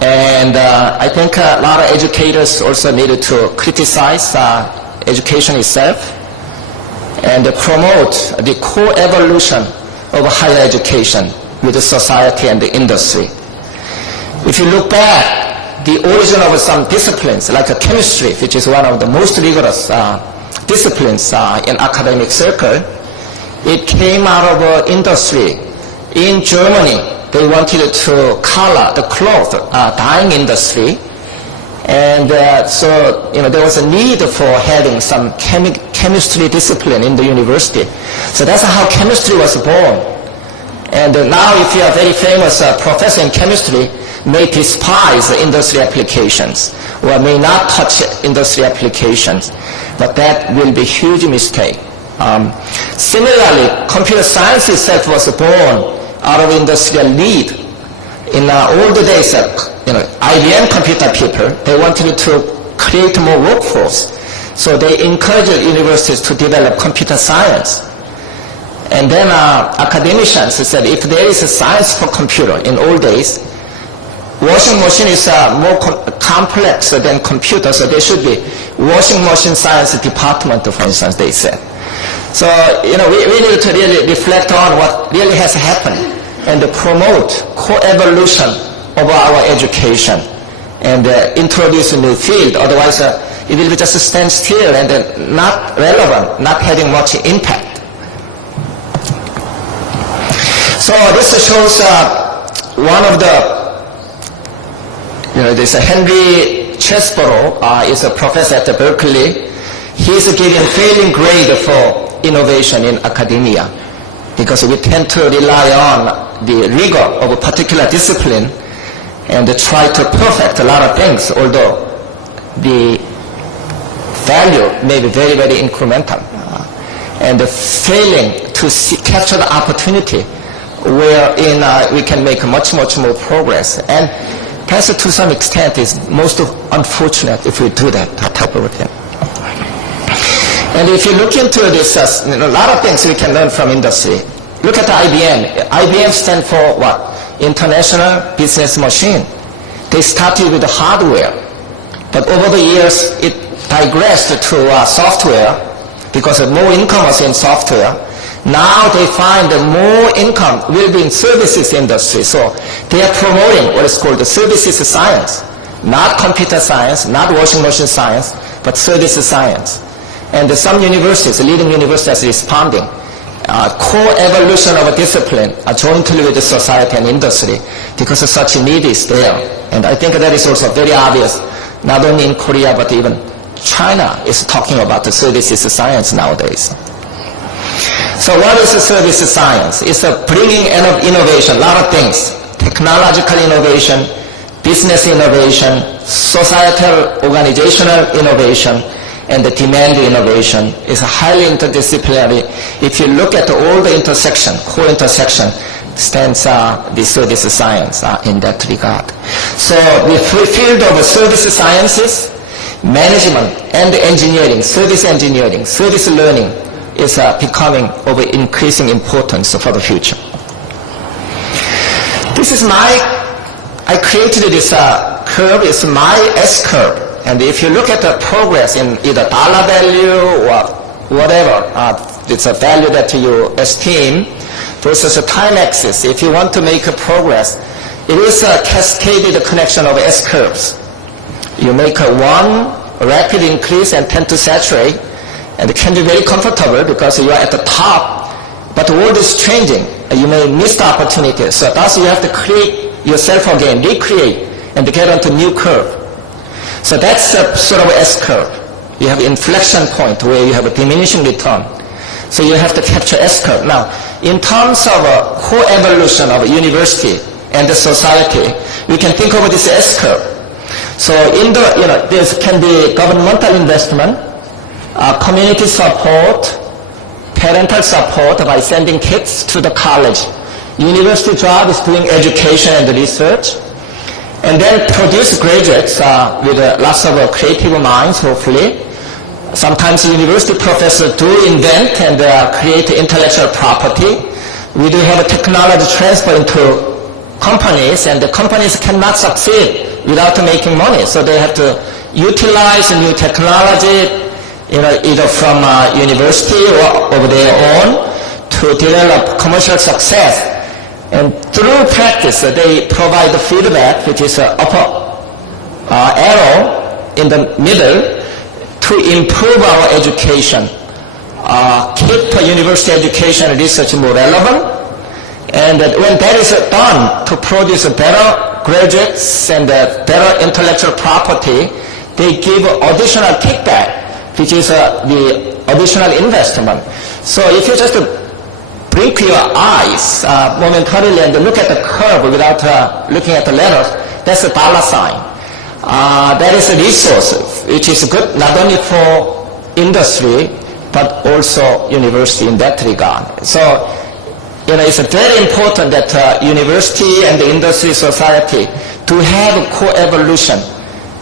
And I think a lot of educators also needed to criticize education itself and promote the co-evolution of higher education with the society and the industry. If you look back, the origin of some disciplines like chemistry, which is one of the most rigorous disciplines in academic circle, it came out of industry. In Germany, they wanted to color the cloth, dyeing industry, and so there was a need for having some chemistry discipline in the university. So that's how chemistry was born. And now if you are a very famous professor in chemistry, may despise industry applications or may not touch industry applications, but that will be a huge mistake. Similarly, computer science itself was born out of industrial need. In old days, IBM computer people, they wanted to create more workforce. So they encouraged universities to develop computer science. And then academicians said, if there is a science for computer in old days, washing machine is more complex than computer, so there should be washing machine science department, for instance, they said. So, we need to really reflect on what really has happened and promote co-evolution of our education and introduce a new field. Otherwise, it will just stand still and not relevant, not having much impact. So this shows one of there's Henry Chesborough is a professor at Berkeley. He's giving failing grade for innovation in academia. because we tend to rely on the rigor of a particular discipline and try to perfect a lot of things, although the value may be very, very incremental. And failing to capture the opportunity wherein we can make much, much more progress. And perhaps to some extent is most unfortunate if we do that type of thing. And if you look into this, a lot of things we can learn from industry. Look at IBM. IBM stands for what? International Business Machine. They started with the hardware, but over the years it digressed to software because more income was in software. Now they find that more income will be in services industry. So they are promoting what is called the services science, not computer science, not washing machine science, but services science. And some universities, leading universities, are responding. Co-evolution of a discipline jointly with the society and industry, because such a need is there. And I think that is also very obvious, not only in Korea, but even China is talking about the services science nowadays. So what is the service science? It's a bringing in of innovation, a lot of things. Technological innovation, business innovation, societal organizational innovation, and the demand innovation is highly interdisciplinary. If you look at all the intersection, core intersection, stands the service science in that regard. So the field of service sciences, management and engineering, service learning is becoming of increasing importance for the future. This is I created this curve, it's my S-curve. And if you look at the progress in either dollar value or whatever, it's a value that you esteem versus a time axis. If you want to make a progress, it is a cascaded connection of S-curves. You make one rapid increase and tend to saturate, and it can be very comfortable because you are at the top, but the world is changing. You may miss the opportunity. So thus you have to create yourself again, recreate, and get onto new curve. So that's a sort of S-curve. You have inflection point where you have a diminishing return. So you have to capture S-curve. Now, in terms of a co-evolution of a university and the society, we can think of this S-curve. So in the, there can be governmental investment, community support, parental support by sending kids to the college. University job is doing education and research, and then produce graduates with lots of creative minds, hopefully. Sometimes university professors do invent and create intellectual property. We do have a technology transfer into companies, and the companies cannot succeed without making money. So they have to utilize new technology, either from university or of their own to develop commercial success. And through practice, they provide the feedback, which is an upper arrow in the middle, to improve our education, keep university education and research more relevant, and when that is done, to produce better graduates and better intellectual property, they give additional kickback, which is the additional investment. So if you just blink your eyes momentarily and look at the curve without looking at the letters, that's a dollar sign. That is a resource which is good not only for industry but also university in that regard. So it's very important that university and the industry society to have a co-evolution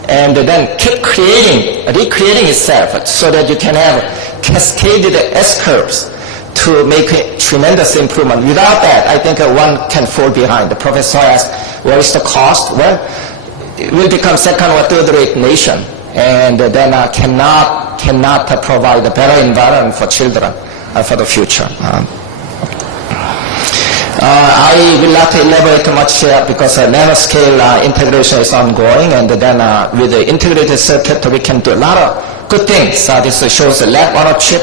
and then keep recreating itself so that you can have cascaded S-curves to make a tremendous improvement. Without that, I think one can fall behind. The professor asked, what is the cost? Well, it will become second or third rate nation, and then cannot provide a better environment for children for the future. I will not elaborate much here because nanoscale integration is ongoing, and then with the integrated circuit we can do a lot of good things. This shows a lab on a chip.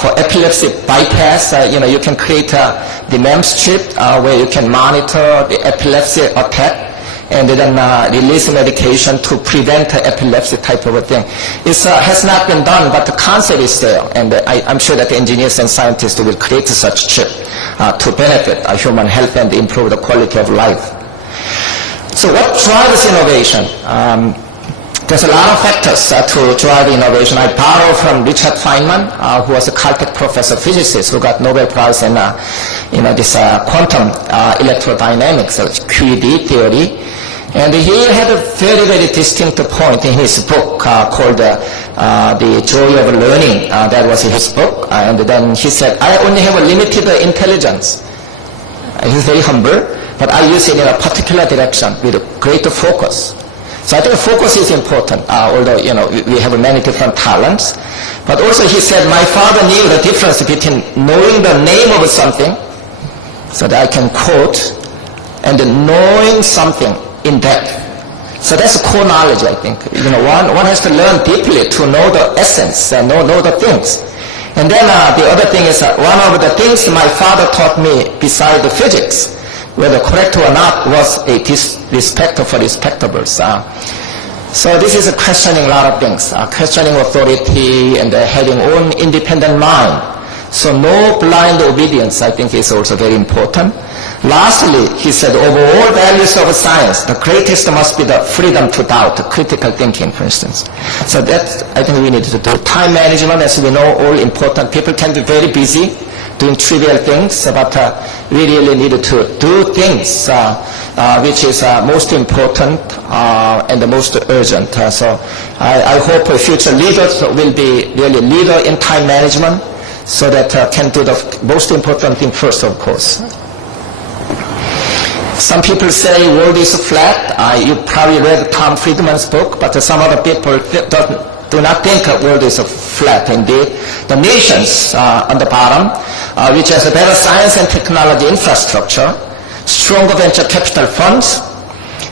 For epilepsy bypass, you can create the MEMS chip where you can monitor the epilepsy attack and then release medication to prevent epilepsy type of a thing. It has not been done, but the concept is there, and I'm sure that engineers and scientists will create such chip to benefit human health and improve the quality of life. So what drives innovation? There's a lot of factors to drive innovation. I borrow from Richard Feynman, who was a Caltech professor physicist who got Nobel Prize in this quantum electrodynamics, QED theory. And he had a very, very distinct point in his book called The Joy of Learning. That was his book. And then he said, I only have a limited intelligence. He's very humble, but I use it in a particular direction with a greater focus. So I think focus is important, although, we have many different talents. But also he said, my father knew the difference between knowing the name of something, so that I can quote, and knowing something in depth. So that's core knowledge, I think. One has to learn deeply to know the essence and know the things. And then the other thing is one of the things my father taught me beside the physics, whether correct or not, was a respect for respectables. So this is questioning a lot of things, questioning authority and having own independent mind. So no blind obedience, I think, is also very important. Lastly, he said, over all values of science, the greatest must be the freedom to doubt, critical thinking, for instance. So that, I think we need to do. Time management, as we know, all important. People can be very busy doing trivial things, but we really need to do things which is most important and the most urgent. So I hope future leaders will be really leader in time management, so that can do the most important thing first, of course. Some people say world is flat. You probably read Tom Friedman's book, but some other people do not think the world is flat indeed. The nations on the bottom, which has a better science and technology infrastructure, stronger venture capital funds,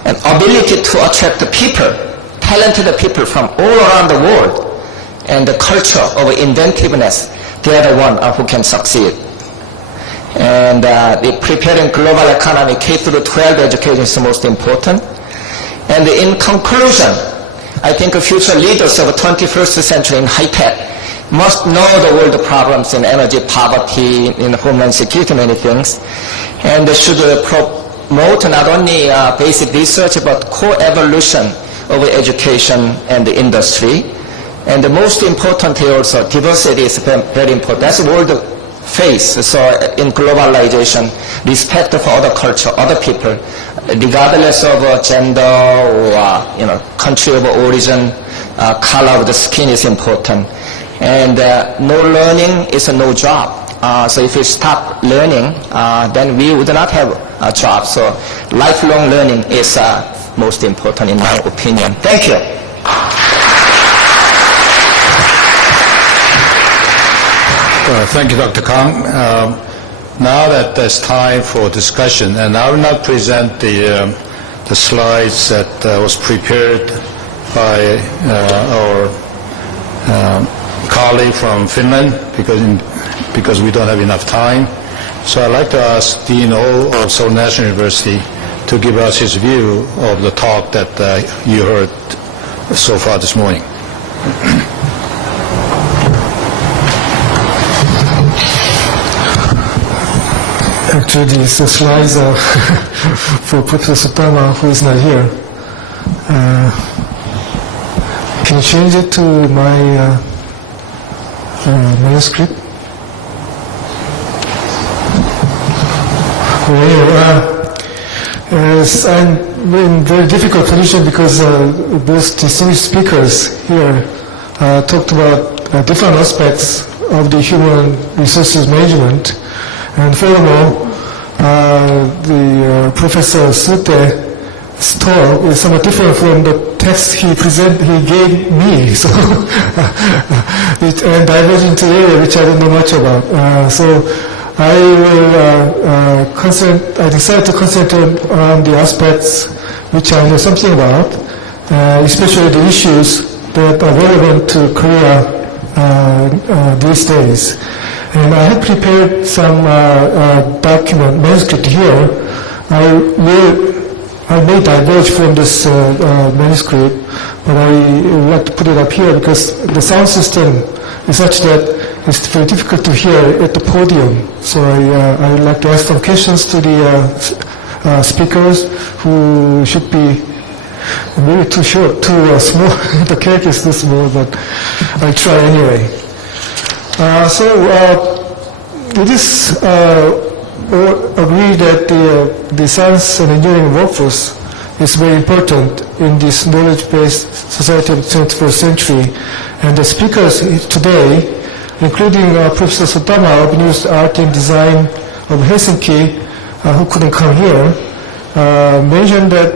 and ability to attract the people, talented people from all around the world, and the culture of inventiveness, they are the one who can succeed. And the preparing global economy, K through 12 education is the most important. And in conclusion, I think future leaders of the 21st century in high-tech must know the world problems in energy poverty, in homeland security, many things, and they should promote not only basic research but co-evolution of education and the industry. And the most importantly also, diversity is very important. That's world face. So in globalization, respect for other culture, other people, regardless of gender or country of origin, color of the skin is important. And no learning is no job. So if we stop learning, then we would not have a job. So lifelong learning is most important in my opinion. Thank you. Thank you, Dr. Kang. Now that there's time for discussion, and I will not present the slides that was prepared by our colleague from Finland, because we don't have enough time. So I'd like to ask Dean O of Seoul National University to give us his view of the talk that you heard so far this morning. Actually, these slides are for Professor Sotamaa, who is not here. Can you change it to my manuscript? Yes, I'm in a very difficult position because both distinguished speakers here talked about different aspects of the human resources management. And furthermore, the Professor Soete's talk is somewhat different from the text he gave me, so and diverging into the area which I don't know much about. So I will I decided to concentrate on the aspects which I know something about, especially the issues that are relevant to Korea these days. And I have prepared some document, manuscript here. I will I may diverge from this manuscript, but I would like to put it up here because the sound system is such that it's very difficult to hear at the podium. So I would like to ask some questions to the speakers who should be maybe too short, too small. The cake is too small, but I'll try anyway. It is agree that the science and engineering workforce is very important in this knowledge-based society of the 21st century. And the speakers today, including Professor Sotamaa of University of Art and Design of Helsinki, who couldn't come here, mentioned that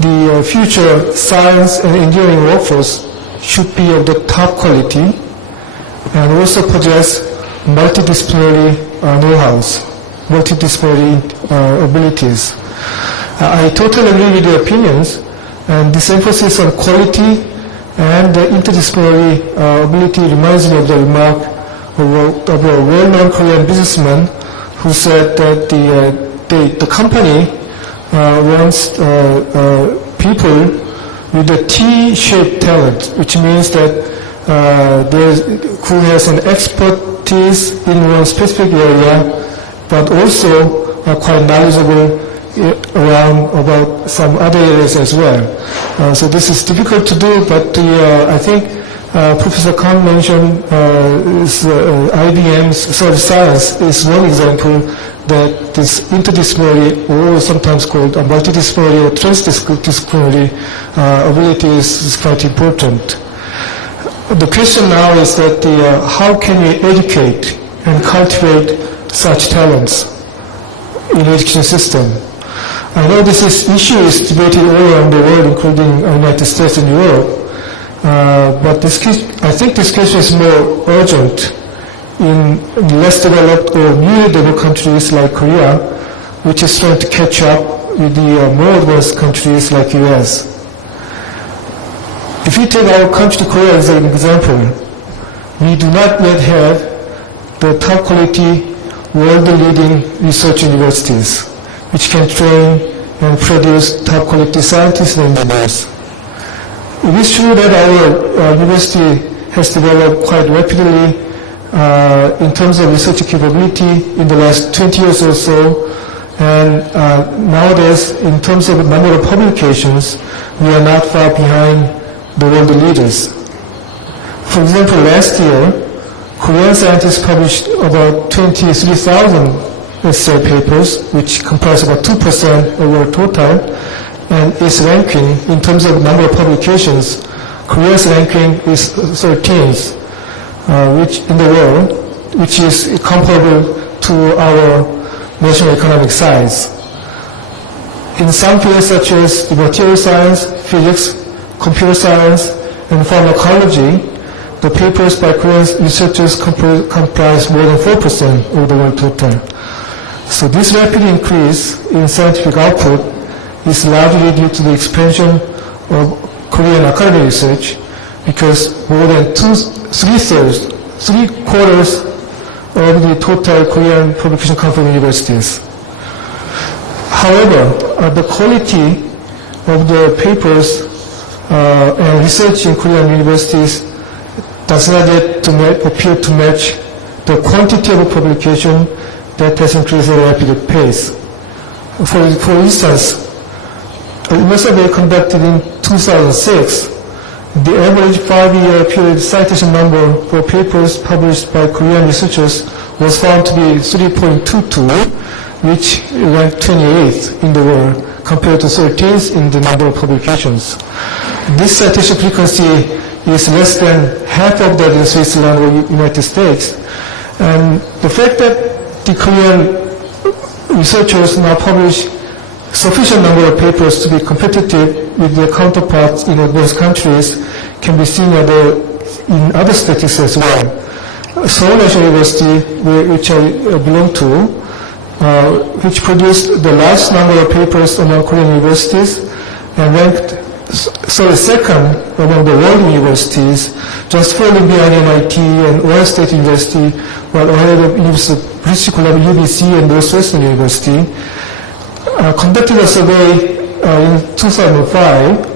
the future science and engineering workforce should be of the top quality and also possess multidisciplinary know-hows, multidisciplinary abilities. I totally agree with your opinions, and this emphasis on quality and interdisciplinary ability reminds me of the remark of a well-known Korean businessman who said that the company wants people with a T-shaped talent, which means that who has an expertise in one specific area, but also quite knowledgeable about some other areas as well. So this is difficult to do, but I think Professor Kang mentioned IBM's social science is one example that this interdisciplinary, or sometimes called multidisciplinary or transdisciplinary ability is quite important. The question now is that how can we educate and cultivate such talents in the education system? I know this issue is debated all around the world, including the United States and Europe, but I think this question is more urgent in less developed or newly developed countries like Korea, which is trying to catch up with the more advanced countries like US. If you take our country, Korea, as an example, we do not yet have the top quality, world-leading research universities, which can train and produce top quality scientists and engineers. It is true that our university has developed quite rapidly in terms of research capability in the last 20 years or so, and nowadays, in terms of the number of publications, we are not far behind the world leaders. For example, last year, Korean scientists published about 23,000 essay papers, which comprise about 2% of our total, and its ranking in terms of number of publications, Korea's ranking is 13th, which in the world, which is comparable to our national economic size. In some fields such as the material science, physics, computer science, and pharmacology, the papers by Korean researchers comprise more than 4% of the world total. So this rapid increase in scientific output is largely due to the expansion of Korean academic research, because more than three-quarters of the total Korean publication come from universities. However, the quality of the papers and research in Korean universities does not yet appear to match the quantity of publication that has increased at a rapid pace. For instance, in a survey conducted in 2006, the average 5-year period citation number for papers published by Korean researchers was found to be 3.22, which ranked 28th in the world, compared to 13th in the number of publications. This citation frequency is less than half of that in Switzerland or United States. And the fact that the Korean researchers now publish sufficient number of papers to be competitive with their counterparts in advanced countries can be seen in other statistics as well. Seoul National University, which I belong to, which produced the largest number of papers among Korean universities and ranked second among the world universities, just falling behind MIT and Ohio State University, while ahead of British Columbia, UBC, and Northwestern University. conducted a survey in 2005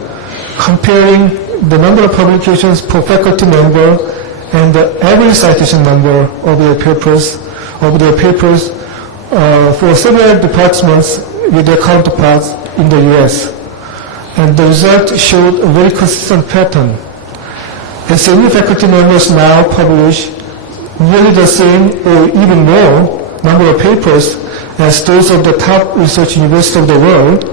comparing the number of publications per faculty member and the average citation number of their papers for several departments with their counterparts in the US. And the result showed a very consistent pattern. SNU faculty members now publish nearly the same or even more number of papers as those of the top research universities of the world,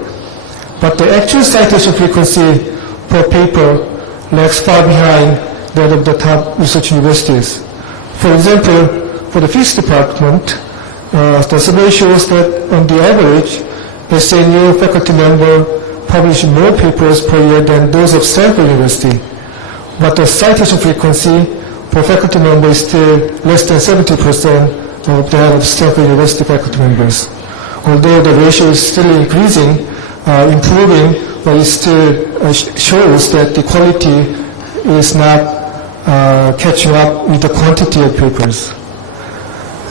but the actual citation frequency per paper lags far behind that of the top research universities. For example, for the physics department, the survey shows that on the average, SNU faculty member publish more papers per year than those of Stanford University, but the citation frequency per faculty member is still less than 70% of that of Stanford University faculty members. Although the ratio is still increasing, improving, but it still shows that the quality is not catching up with the quantity of papers.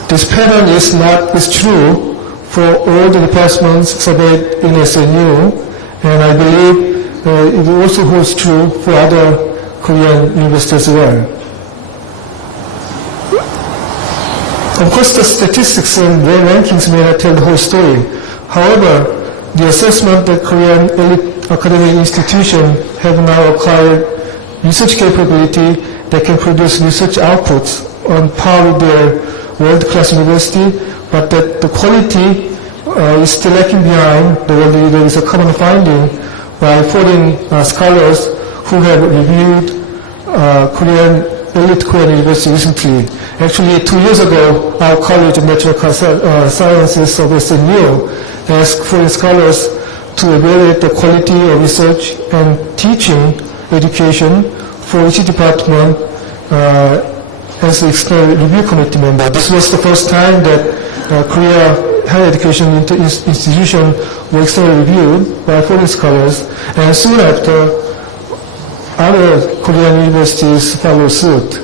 This pattern is true for all the departments surveyed in SNU, and I believe it also holds true for other Korean universities as well. Of course, the statistics and their rankings may not tell the whole story. However, the assessment that Korean elite academic institutions have now acquired research capability that can produce research outputs on par with their world-class university, but that the quality is still lacking behind the world leader is a common finding by foreign scholars who have reviewed elite Korean university recently. Actually, 2 years ago, our College of Natural Sciences of SNU asked foreign scholars to evaluate the quality of research and teaching education for each department as the external review committee member. This was the first time that Korea higher education institution were externally reviewed by foreign scholars, and soon after, other Korean universities followed suit.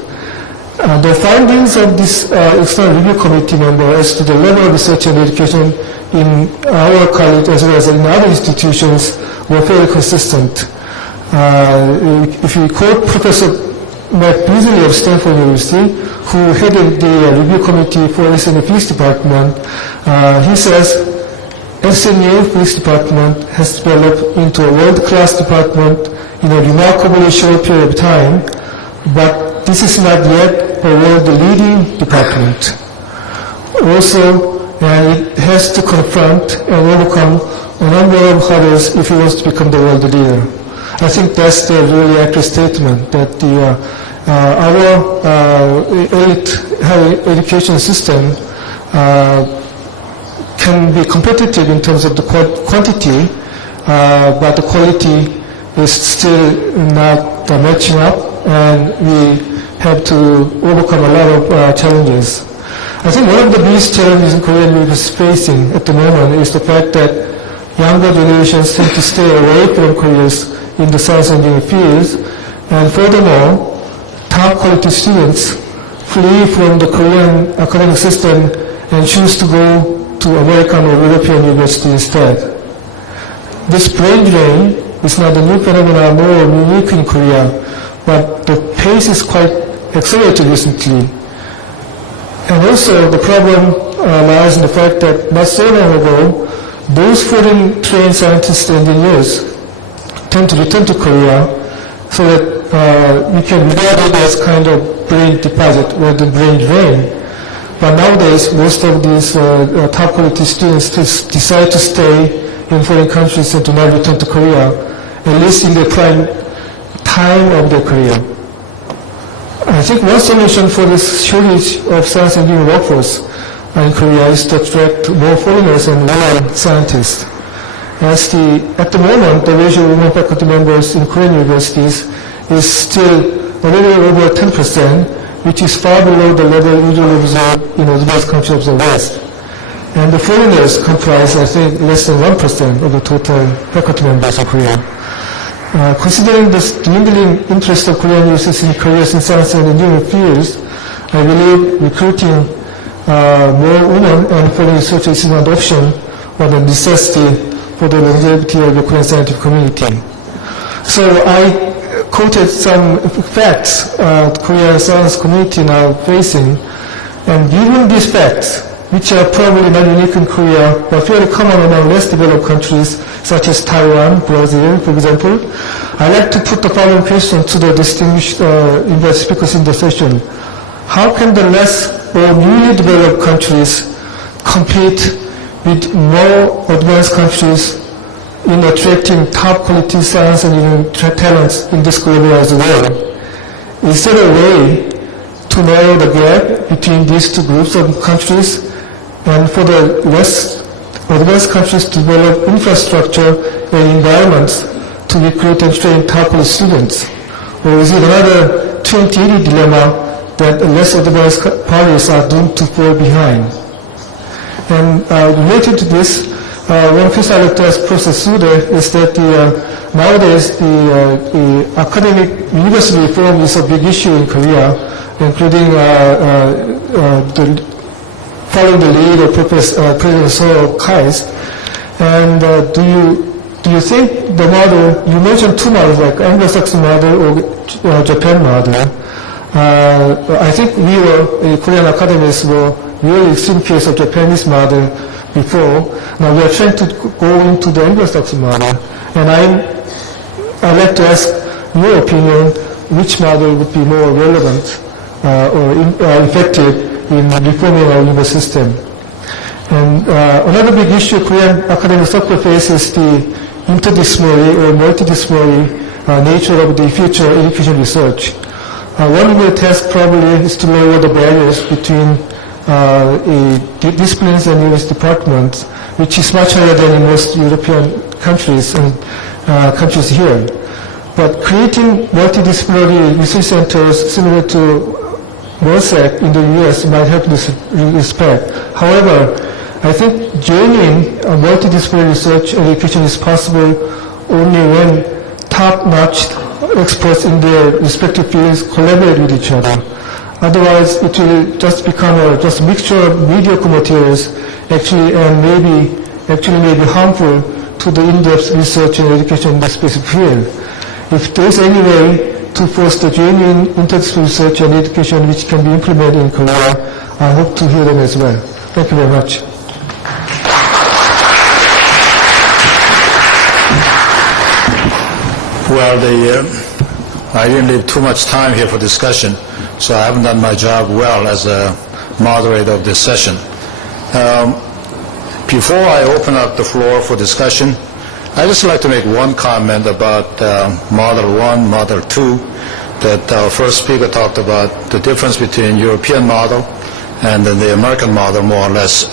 The findings of this external review committee member as to the level of research and education in our college as well as in other institutions were fairly consistent. If you quote Professor Matt Beasley of Stanford University, who headed the review committee for SNU Physics Department, he says, SNU Physics Department has developed into a world-class department in a remarkably short period of time, but this is not yet a world-leading department. Also, it has to confront and overcome a number of hurdles if it wants to become the world leader. I think that's the really accurate statement, that our elite higher education system can be competitive in terms of the quantity, but the quality is still not matching up, and we have to overcome a lot of challenges. I think one of the biggest challenges Korean youth is facing at the moment is the fact that younger generations tend to stay away from careers in the science and engineering fields, and furthermore, top quality students flee from the Korean academic system and choose to go to American or European university instead. This brain drain is not a new phenomenon nor unique in Korea, but the pace is quite accelerated recently. And also the problem lies in the fact that not so long ago, those foreign trained scientists and engineers tend to return to Korea so that we can regard it as kind of brain deposit rather than brain drain. But nowadays, most of these top quality students decide to stay in foreign countries and to not return to Korea, at least in the prime time of their career. I think one solution for this shortage of science and engineering workforce in Korea is to attract more foreigners and women scientists. At the moment, the ratio of women faculty members in Korean universities is still a little over 10%, which is far below the level usually observed in advanced countries of the West. And the foreigners comprise, I think, less than 1% of the total faculty members of Korea. Considering the dwindling interest of Korean youth in careers in science and engineering fields, I believe recruiting more women and foreign researchers is an option or the necessity for the longevity of the Korean scientific community. So I quoted some facts Korean science community now facing, and given these facts, which are probably not unique in Korea, but fairly common among less developed countries, such as Taiwan, Brazil, for example, I'd like to put the following question to the distinguished invited speakers in the session. How can the less or newly developed countries compete with more advanced countries in attracting top quality science and even talents in this globalized world? Is there a way to narrow the gap between these two groups of countries, and for the less advanced countries to develop infrastructure and environments to recruit and train top quality students? Or is it another 2080 dilemma that less advanced parties are doomed to fall behind? And related to this, one question I'd like to ask Professor Soete is that nowadays the academic university reform is a big issue in Korea, including following the lead of President Seo Kai's. And do you think the model, you mentioned two models, like Anglo-Saxon model or Japan model. I think we Korean academics were really extreme case of Japanese model before. Now we are trying to go into the Anglo-Saxon model. And I'd like to ask your opinion, which model would be more relevant or effective in reforming our university system. And another big issue Korean academic circle faces is the interdisciplinary or multi-disciplinary nature of the future education research. One of the tasks probably is to lower the barriers between disciplines and university departments, which is much higher than in most European countries and countries here. But creating multidisciplinary research centers similar to Merced in the US might help in this respect. However, I think joining multidisciplinary research and education is possible only when top-notch experts in their respective fields collaborate with each other. Otherwise, it will just become a mixture of mediocre materials, and maybe harmful to the in-depth research and education in the specific field. If there is any way to foster genuine interdisciplinary research and education which can be implemented in Korea, I hope to hear them as well. Thank you very much. Well, I didn't leave too much time here for discussion, so I haven't done my job well as a moderator of this session. Before I open up the floor for discussion, I'd just like to make one comment about Model 1, Model 2, that our first speaker talked about the difference between European model and the American model, more or less.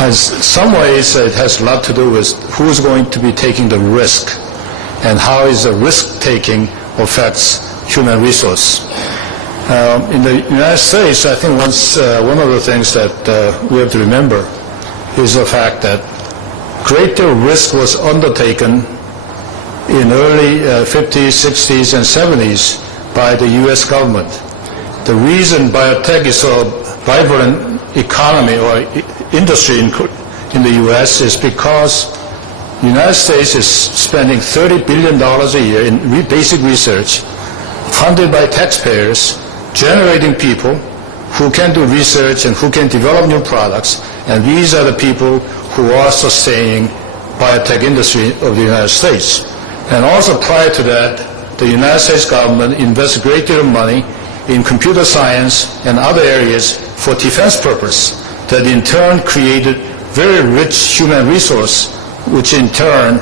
In some ways, it has a lot to do with who's going to be taking the risk and how is the risk-taking affects human resource. In the United States, I think one of the things that we have to remember is the fact that greater risk was undertaken in early 50s, 60s, and 70s by the U.S. government. The reason biotech is a vibrant economy or industry in the U.S. is because the United States is spending $30 billion a year in basic research, funded by taxpayers, generating people who can do research and who can develop new products, and these are the people who are sustaining biotech industry of the United States. And also prior to that, the United States government invests a great deal of money in computer science and other areas for defense purpose that in turn created very rich human resource, which in turn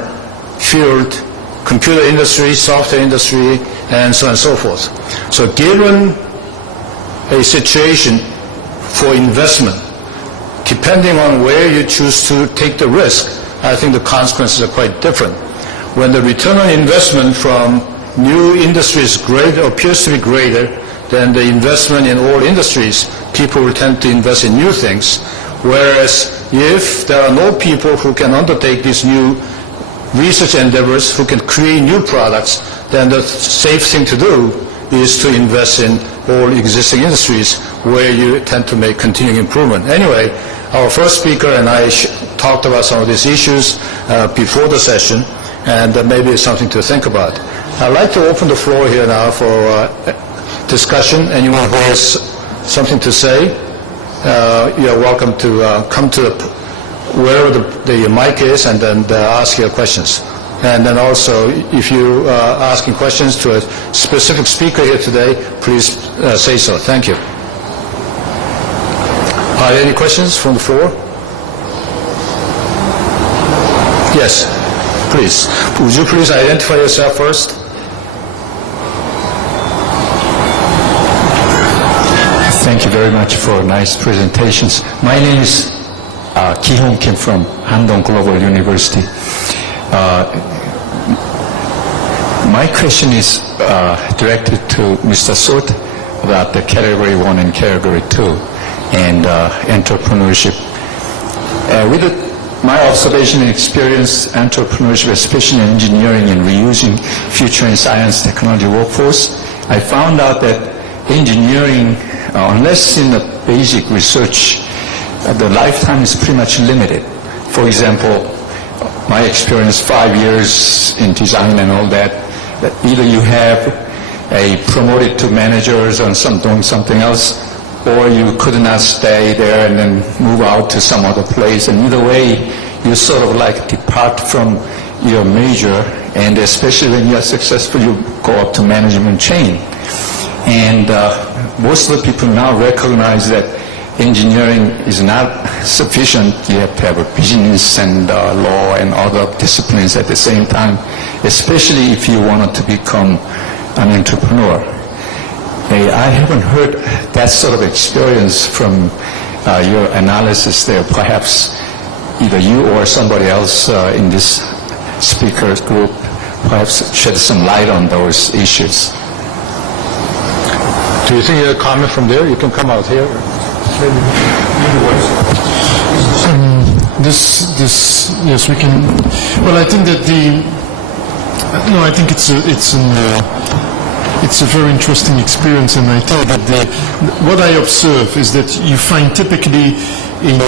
fueled computer industry, software industry, and so on and so forth. So given a situation for investment, depending on where you choose to take the risk, I think the consequences are quite different. When the return on investment from new industries appears to be greater than the investment in old industries, people will tend to invest in new things. Whereas if there are no people who can undertake these new research endeavors, who can create new products, then the safe thing to do is to invest in all existing industries where you tend to make continuing improvement. Anyway, our first speaker and I talked about some of these issues before the session, and maybe it's something to think about. I'd like to open the floor here now for discussion. Anyone who has something to say, you're welcome to come to wherever the mic is and then ask your questions. And then also, if you are asking questions to a specific speaker here today, please say so. Thank you. Are there any questions from the floor? Yes, please. Would you please identify yourself first? Thank you very much for nice presentations. My name is Ki-Hong Kim from Handong Global University. My question is directed to Mr. Soete about the Category 1 and Category 2 and entrepreneurship. With my observation and experience, entrepreneurship, especially in engineering and reusing future and science technology workforce, I found out that engineering, unless in the basic research, the lifetime is pretty much limited. For example, my experience, 5 years in design and all that either you have a promoted to managers and doing something else, or you could not stay there and then move out to some other place. And either way, you sort of like depart from your major, and especially when you are successful, you go up to management chain. And most of the people now recognize that engineering is not sufficient. You have to have a business and law and other disciplines at the same time, especially if you wanted to become an entrepreneur. I haven't heard that sort of experience from your analysis there. Perhaps either you or somebody else in this speakers group perhaps shed some light on those issues. Do you think you have a comment from there? You can come out here. Yes, we can. Well, I think that I think it's a very interesting experience, and I tell that what I observe is that you find typically in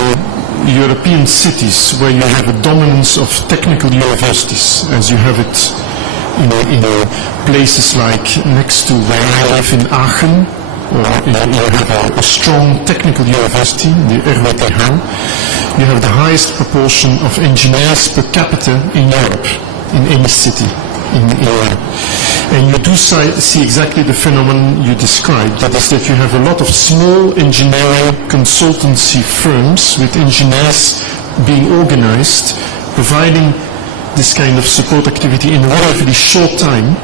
European cities where you have a dominance of technical universities, as you have it in places like next to where I live in Aachen, or you have a strong technical university, the Yrjö. You have the highest proportion of engineers per capita in Europe, in any city in Europe. And you do see exactly the phenomenon you described. That is that you have a lot of small engineering consultancy firms with engineers being organized, providing this kind of support activity in a relatively short time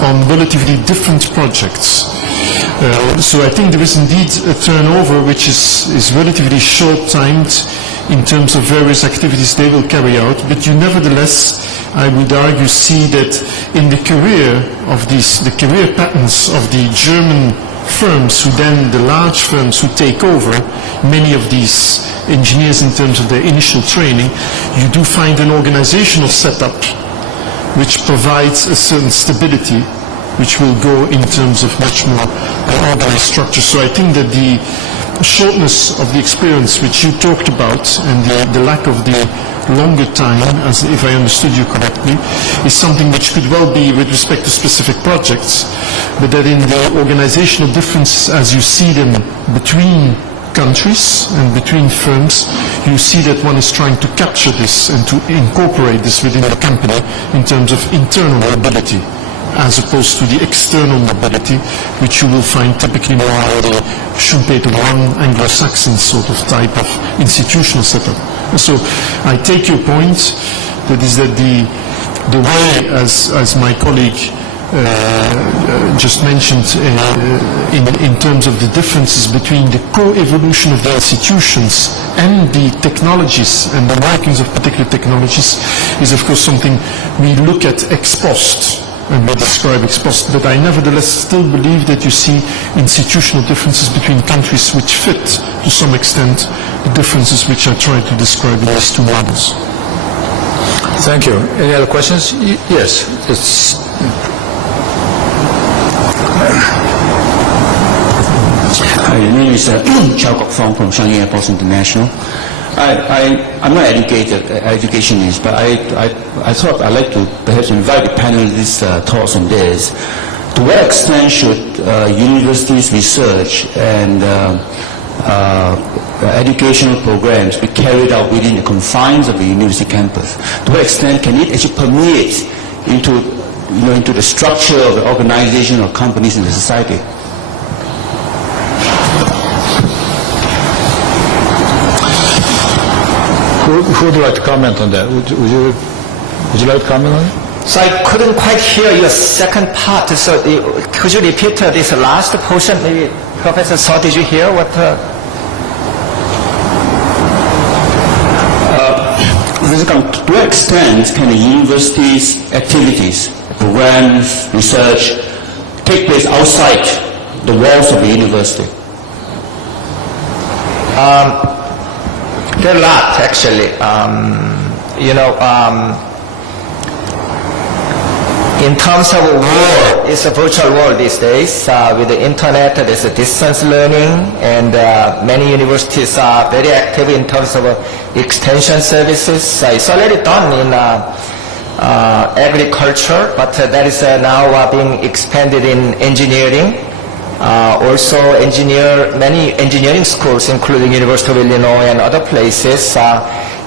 on relatively different projects. So I think there is indeed a turnover which is relatively short-timed in terms of various activities they will carry out, but you nevertheless, I would argue, see that in the career patterns of the German firms who then, the large firms who take over many of these engineers in terms of their initial training, you do find an organizational setup which provides a certain stability, which will go in terms of much more organized structure. So I think that the shortness of the experience which you talked about and the lack of the longer time, as if I understood you correctly, is something which could well be with respect to specific projects, but that in the organizational differences as you see them between countries and between firms, you see that one is trying to capture this and to incorporate this within the company in terms of internal mobility, as opposed to the external mobility, which you will find typically more in the Schumpeter I Anglo-Saxon sort of type of institutional setup. So I take your point, that is that the way, as my colleague just mentioned, in terms of the differences between the co-evolution of the institutions and the technologies and the workings of particular technologies is of course something we look at ex post and we describe ex post, but I nevertheless still believe that you see institutional differences between countries which fit to some extent the differences which I tried to describe in these two models. Thank you. Any other questions? Yes. Hi, my name is Chow Kok Fong from Shanghai Airports International. I'm not educationist, but I thought I'd like to perhaps invite the panelists' thoughts on this. To what extent should universities' research and educational programs be carried out within the confines of the university campus? To what extent can it actually permeate into the structure of the organization or companies in the society? Who would like to comment on that? Would you like to comment on it? So I couldn't quite hear your second part. So could you repeat this last portion? Maybe Professor Soete, did you hear what? To what extent can the university's activities, programs, research take place outside the walls of the university? There are a lot, actually. In terms of world, it's a virtual world these days. With the internet, there's a distance learning, and many universities are very active in terms of extension services. It's already done in agriculture, but that is now being expanded in engineering. Also, many engineering schools, including University of Illinois and other places,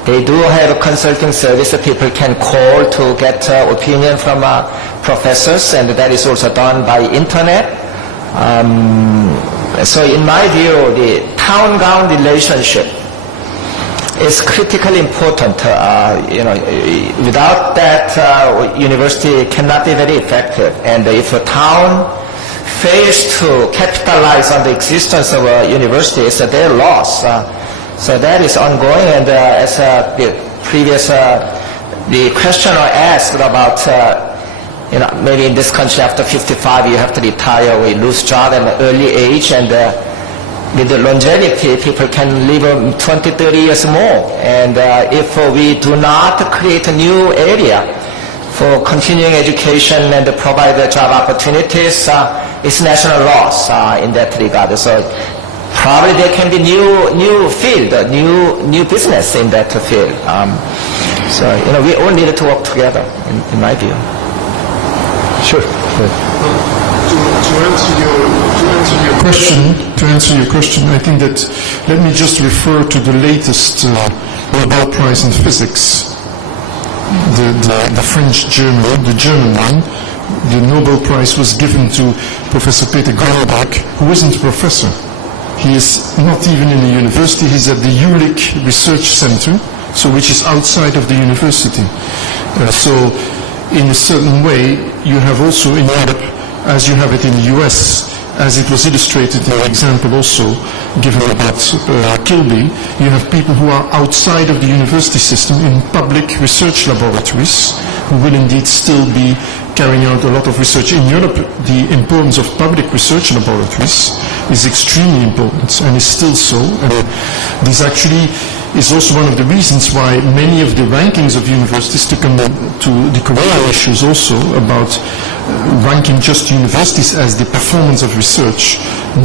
they do have a consulting service that people can call to get opinion from professors, and that is also done by internet. So in my view, the town-gown relationship is critically important. Without that, university cannot be very effective. And if a town fails to capitalize on the existence of a university, it's their loss. So that is ongoing, and as the previous the questioner asked about maybe in this country after 55 you have to retire or you lose job at an early age, and with the longevity people can live 20, 30 years more, and if we do not create a new area for continuing education and provide job opportunities, it's national loss in that regard. So probably there can be new field, new business in that field. So we all need to work together, in my view. Sure. To answer your question, I think that let me just refer to the latest Nobel Prize in Physics, the French journal, the German one. The Nobel Prize was given to Professor Peter Gronbach, who isn't a professor. He is not even in the university. He's at the Yrjö Research Center, which is outside of the university. So in a certain way, you have also in Europe, as you have it in the US, as it was illustrated in the example also given about Kilby, you have people who are outside of the university system in public research laboratories who will indeed still be carrying out a lot of research. In Europe, the importance of public research laboratories is extremely important and is still so. And this actually is also one of the reasons why many of the rankings of universities, to come to the Corona issues also about ranking just universities as the performance of research,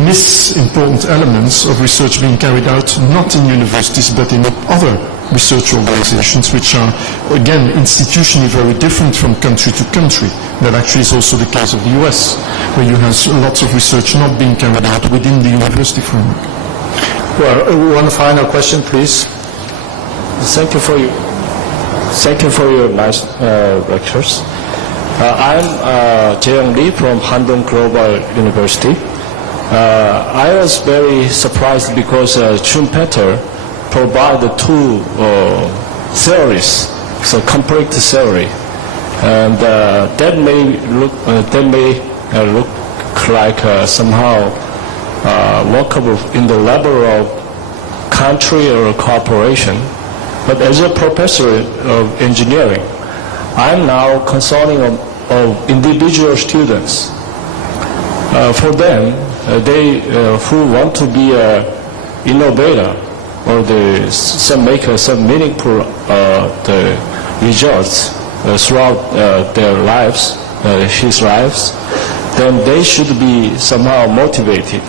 miss important elements of research being carried out not in universities but in other research organizations, which are again institutionally very different from country to country. That actually is also the case of the US, where you have lots of research not being carried out within the university framework. Well, one final question, please. Thank you for your nice lectures. I'm Jae-young Lee from Handong Global University. I was very surprised because Schumpeter provided two theories, so complete theory, and that may look like somehow workable in the level of country or corporation. But as a professor of engineering, I'm now concerning of individual students. For them, they who want to be an innovator or make some meaningful the results throughout their lives, his lives, then they should be somehow motivated.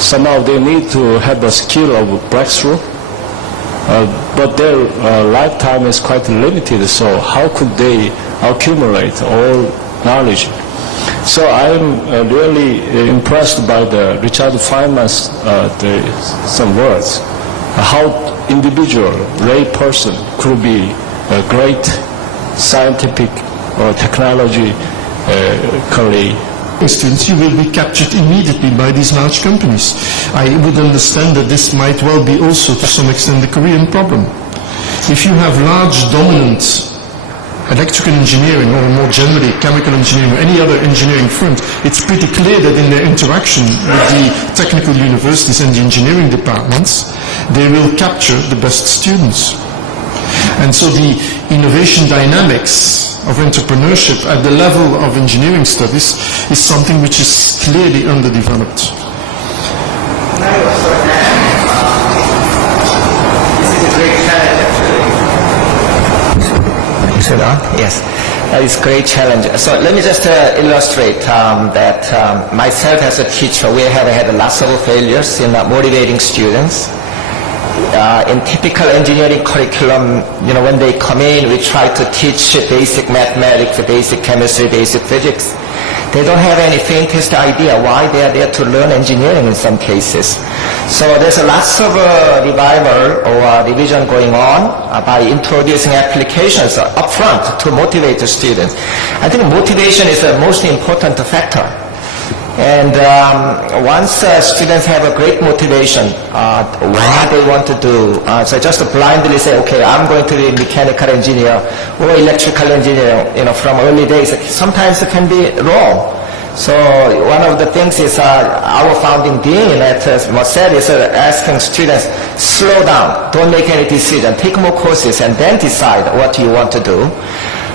Somehow they need to have a skill of breakthrough. but their lifetime is quite limited, so how could they accumulate all knowledge? So I'm really impressed by the Richard Feynman's some words, how individual, lay person could be a great scientific or technology colleague. Students, you will be captured immediately by these large companies. I would understand that this might well be also to some extent the Korean problem. If you have large dominant electrical engineering or more generally chemical engineering or any other engineering firms, it's pretty clear that in their interaction with the technical universities and the engineering departments, they will capture the best students. And so the innovation dynamics of entrepreneurship at the level of engineering studies is something which is clearly underdeveloped. This is a great challenge, actually. Is it on? Yes. It's a great challenge. So let me just illustrate that myself as a teacher, we have had lots of failures in motivating students. In typical engineering curriculum, when they come in, we try to teach basic mathematics, basic chemistry, basic physics. They don't have any faintest idea why they are there to learn engineering in some cases. So there's lots of revival or revision going on by introducing applications up front to motivate the students. I think motivation is the most important factor. And once students have a great motivation, what they want to do, so just blindly say, okay, I'm going to be a mechanical engineer or electrical engineer, from early days, sometimes it can be wrong. So one of the things is our founding dean at Merced is asking students, slow down, don't make any decision, take more courses and then decide what you want to do.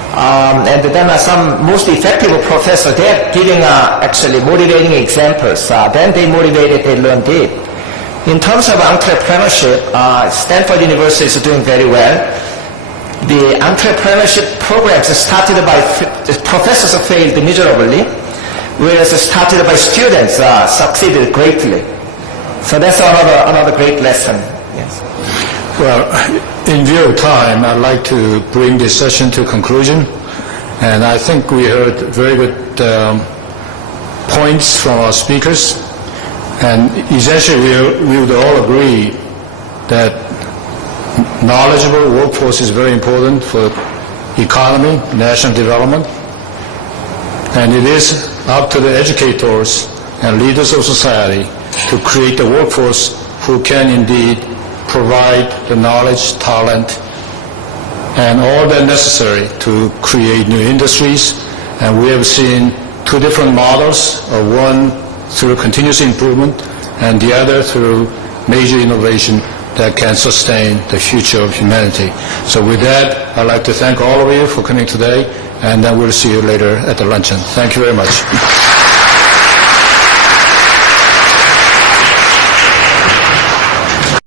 And then some most effective professors, they're giving actually motivating examples. Then they motivated, they learn deep. In terms of entrepreneurship, Stanford University is doing very well. The entrepreneurship programs started by professors failed miserably, whereas started by students succeeded greatly. So that's another great lesson. Yes. Well, in view of time, I'd like to bring this session to conclusion. And I think we heard very good points from our speakers. And essentially, we would all agree that knowledgeable workforce is very important for economy, national development. And it is up to the educators and leaders of society to create a workforce who can indeed provide the knowledge, talent, and all that necessary to create new industries. And we have seen two different models, one through continuous improvement and the other through major innovation that can sustain the future of humanity. So with that, I'd like to thank all of you for coming today, and then we'll see you later at the luncheon. Thank you very much.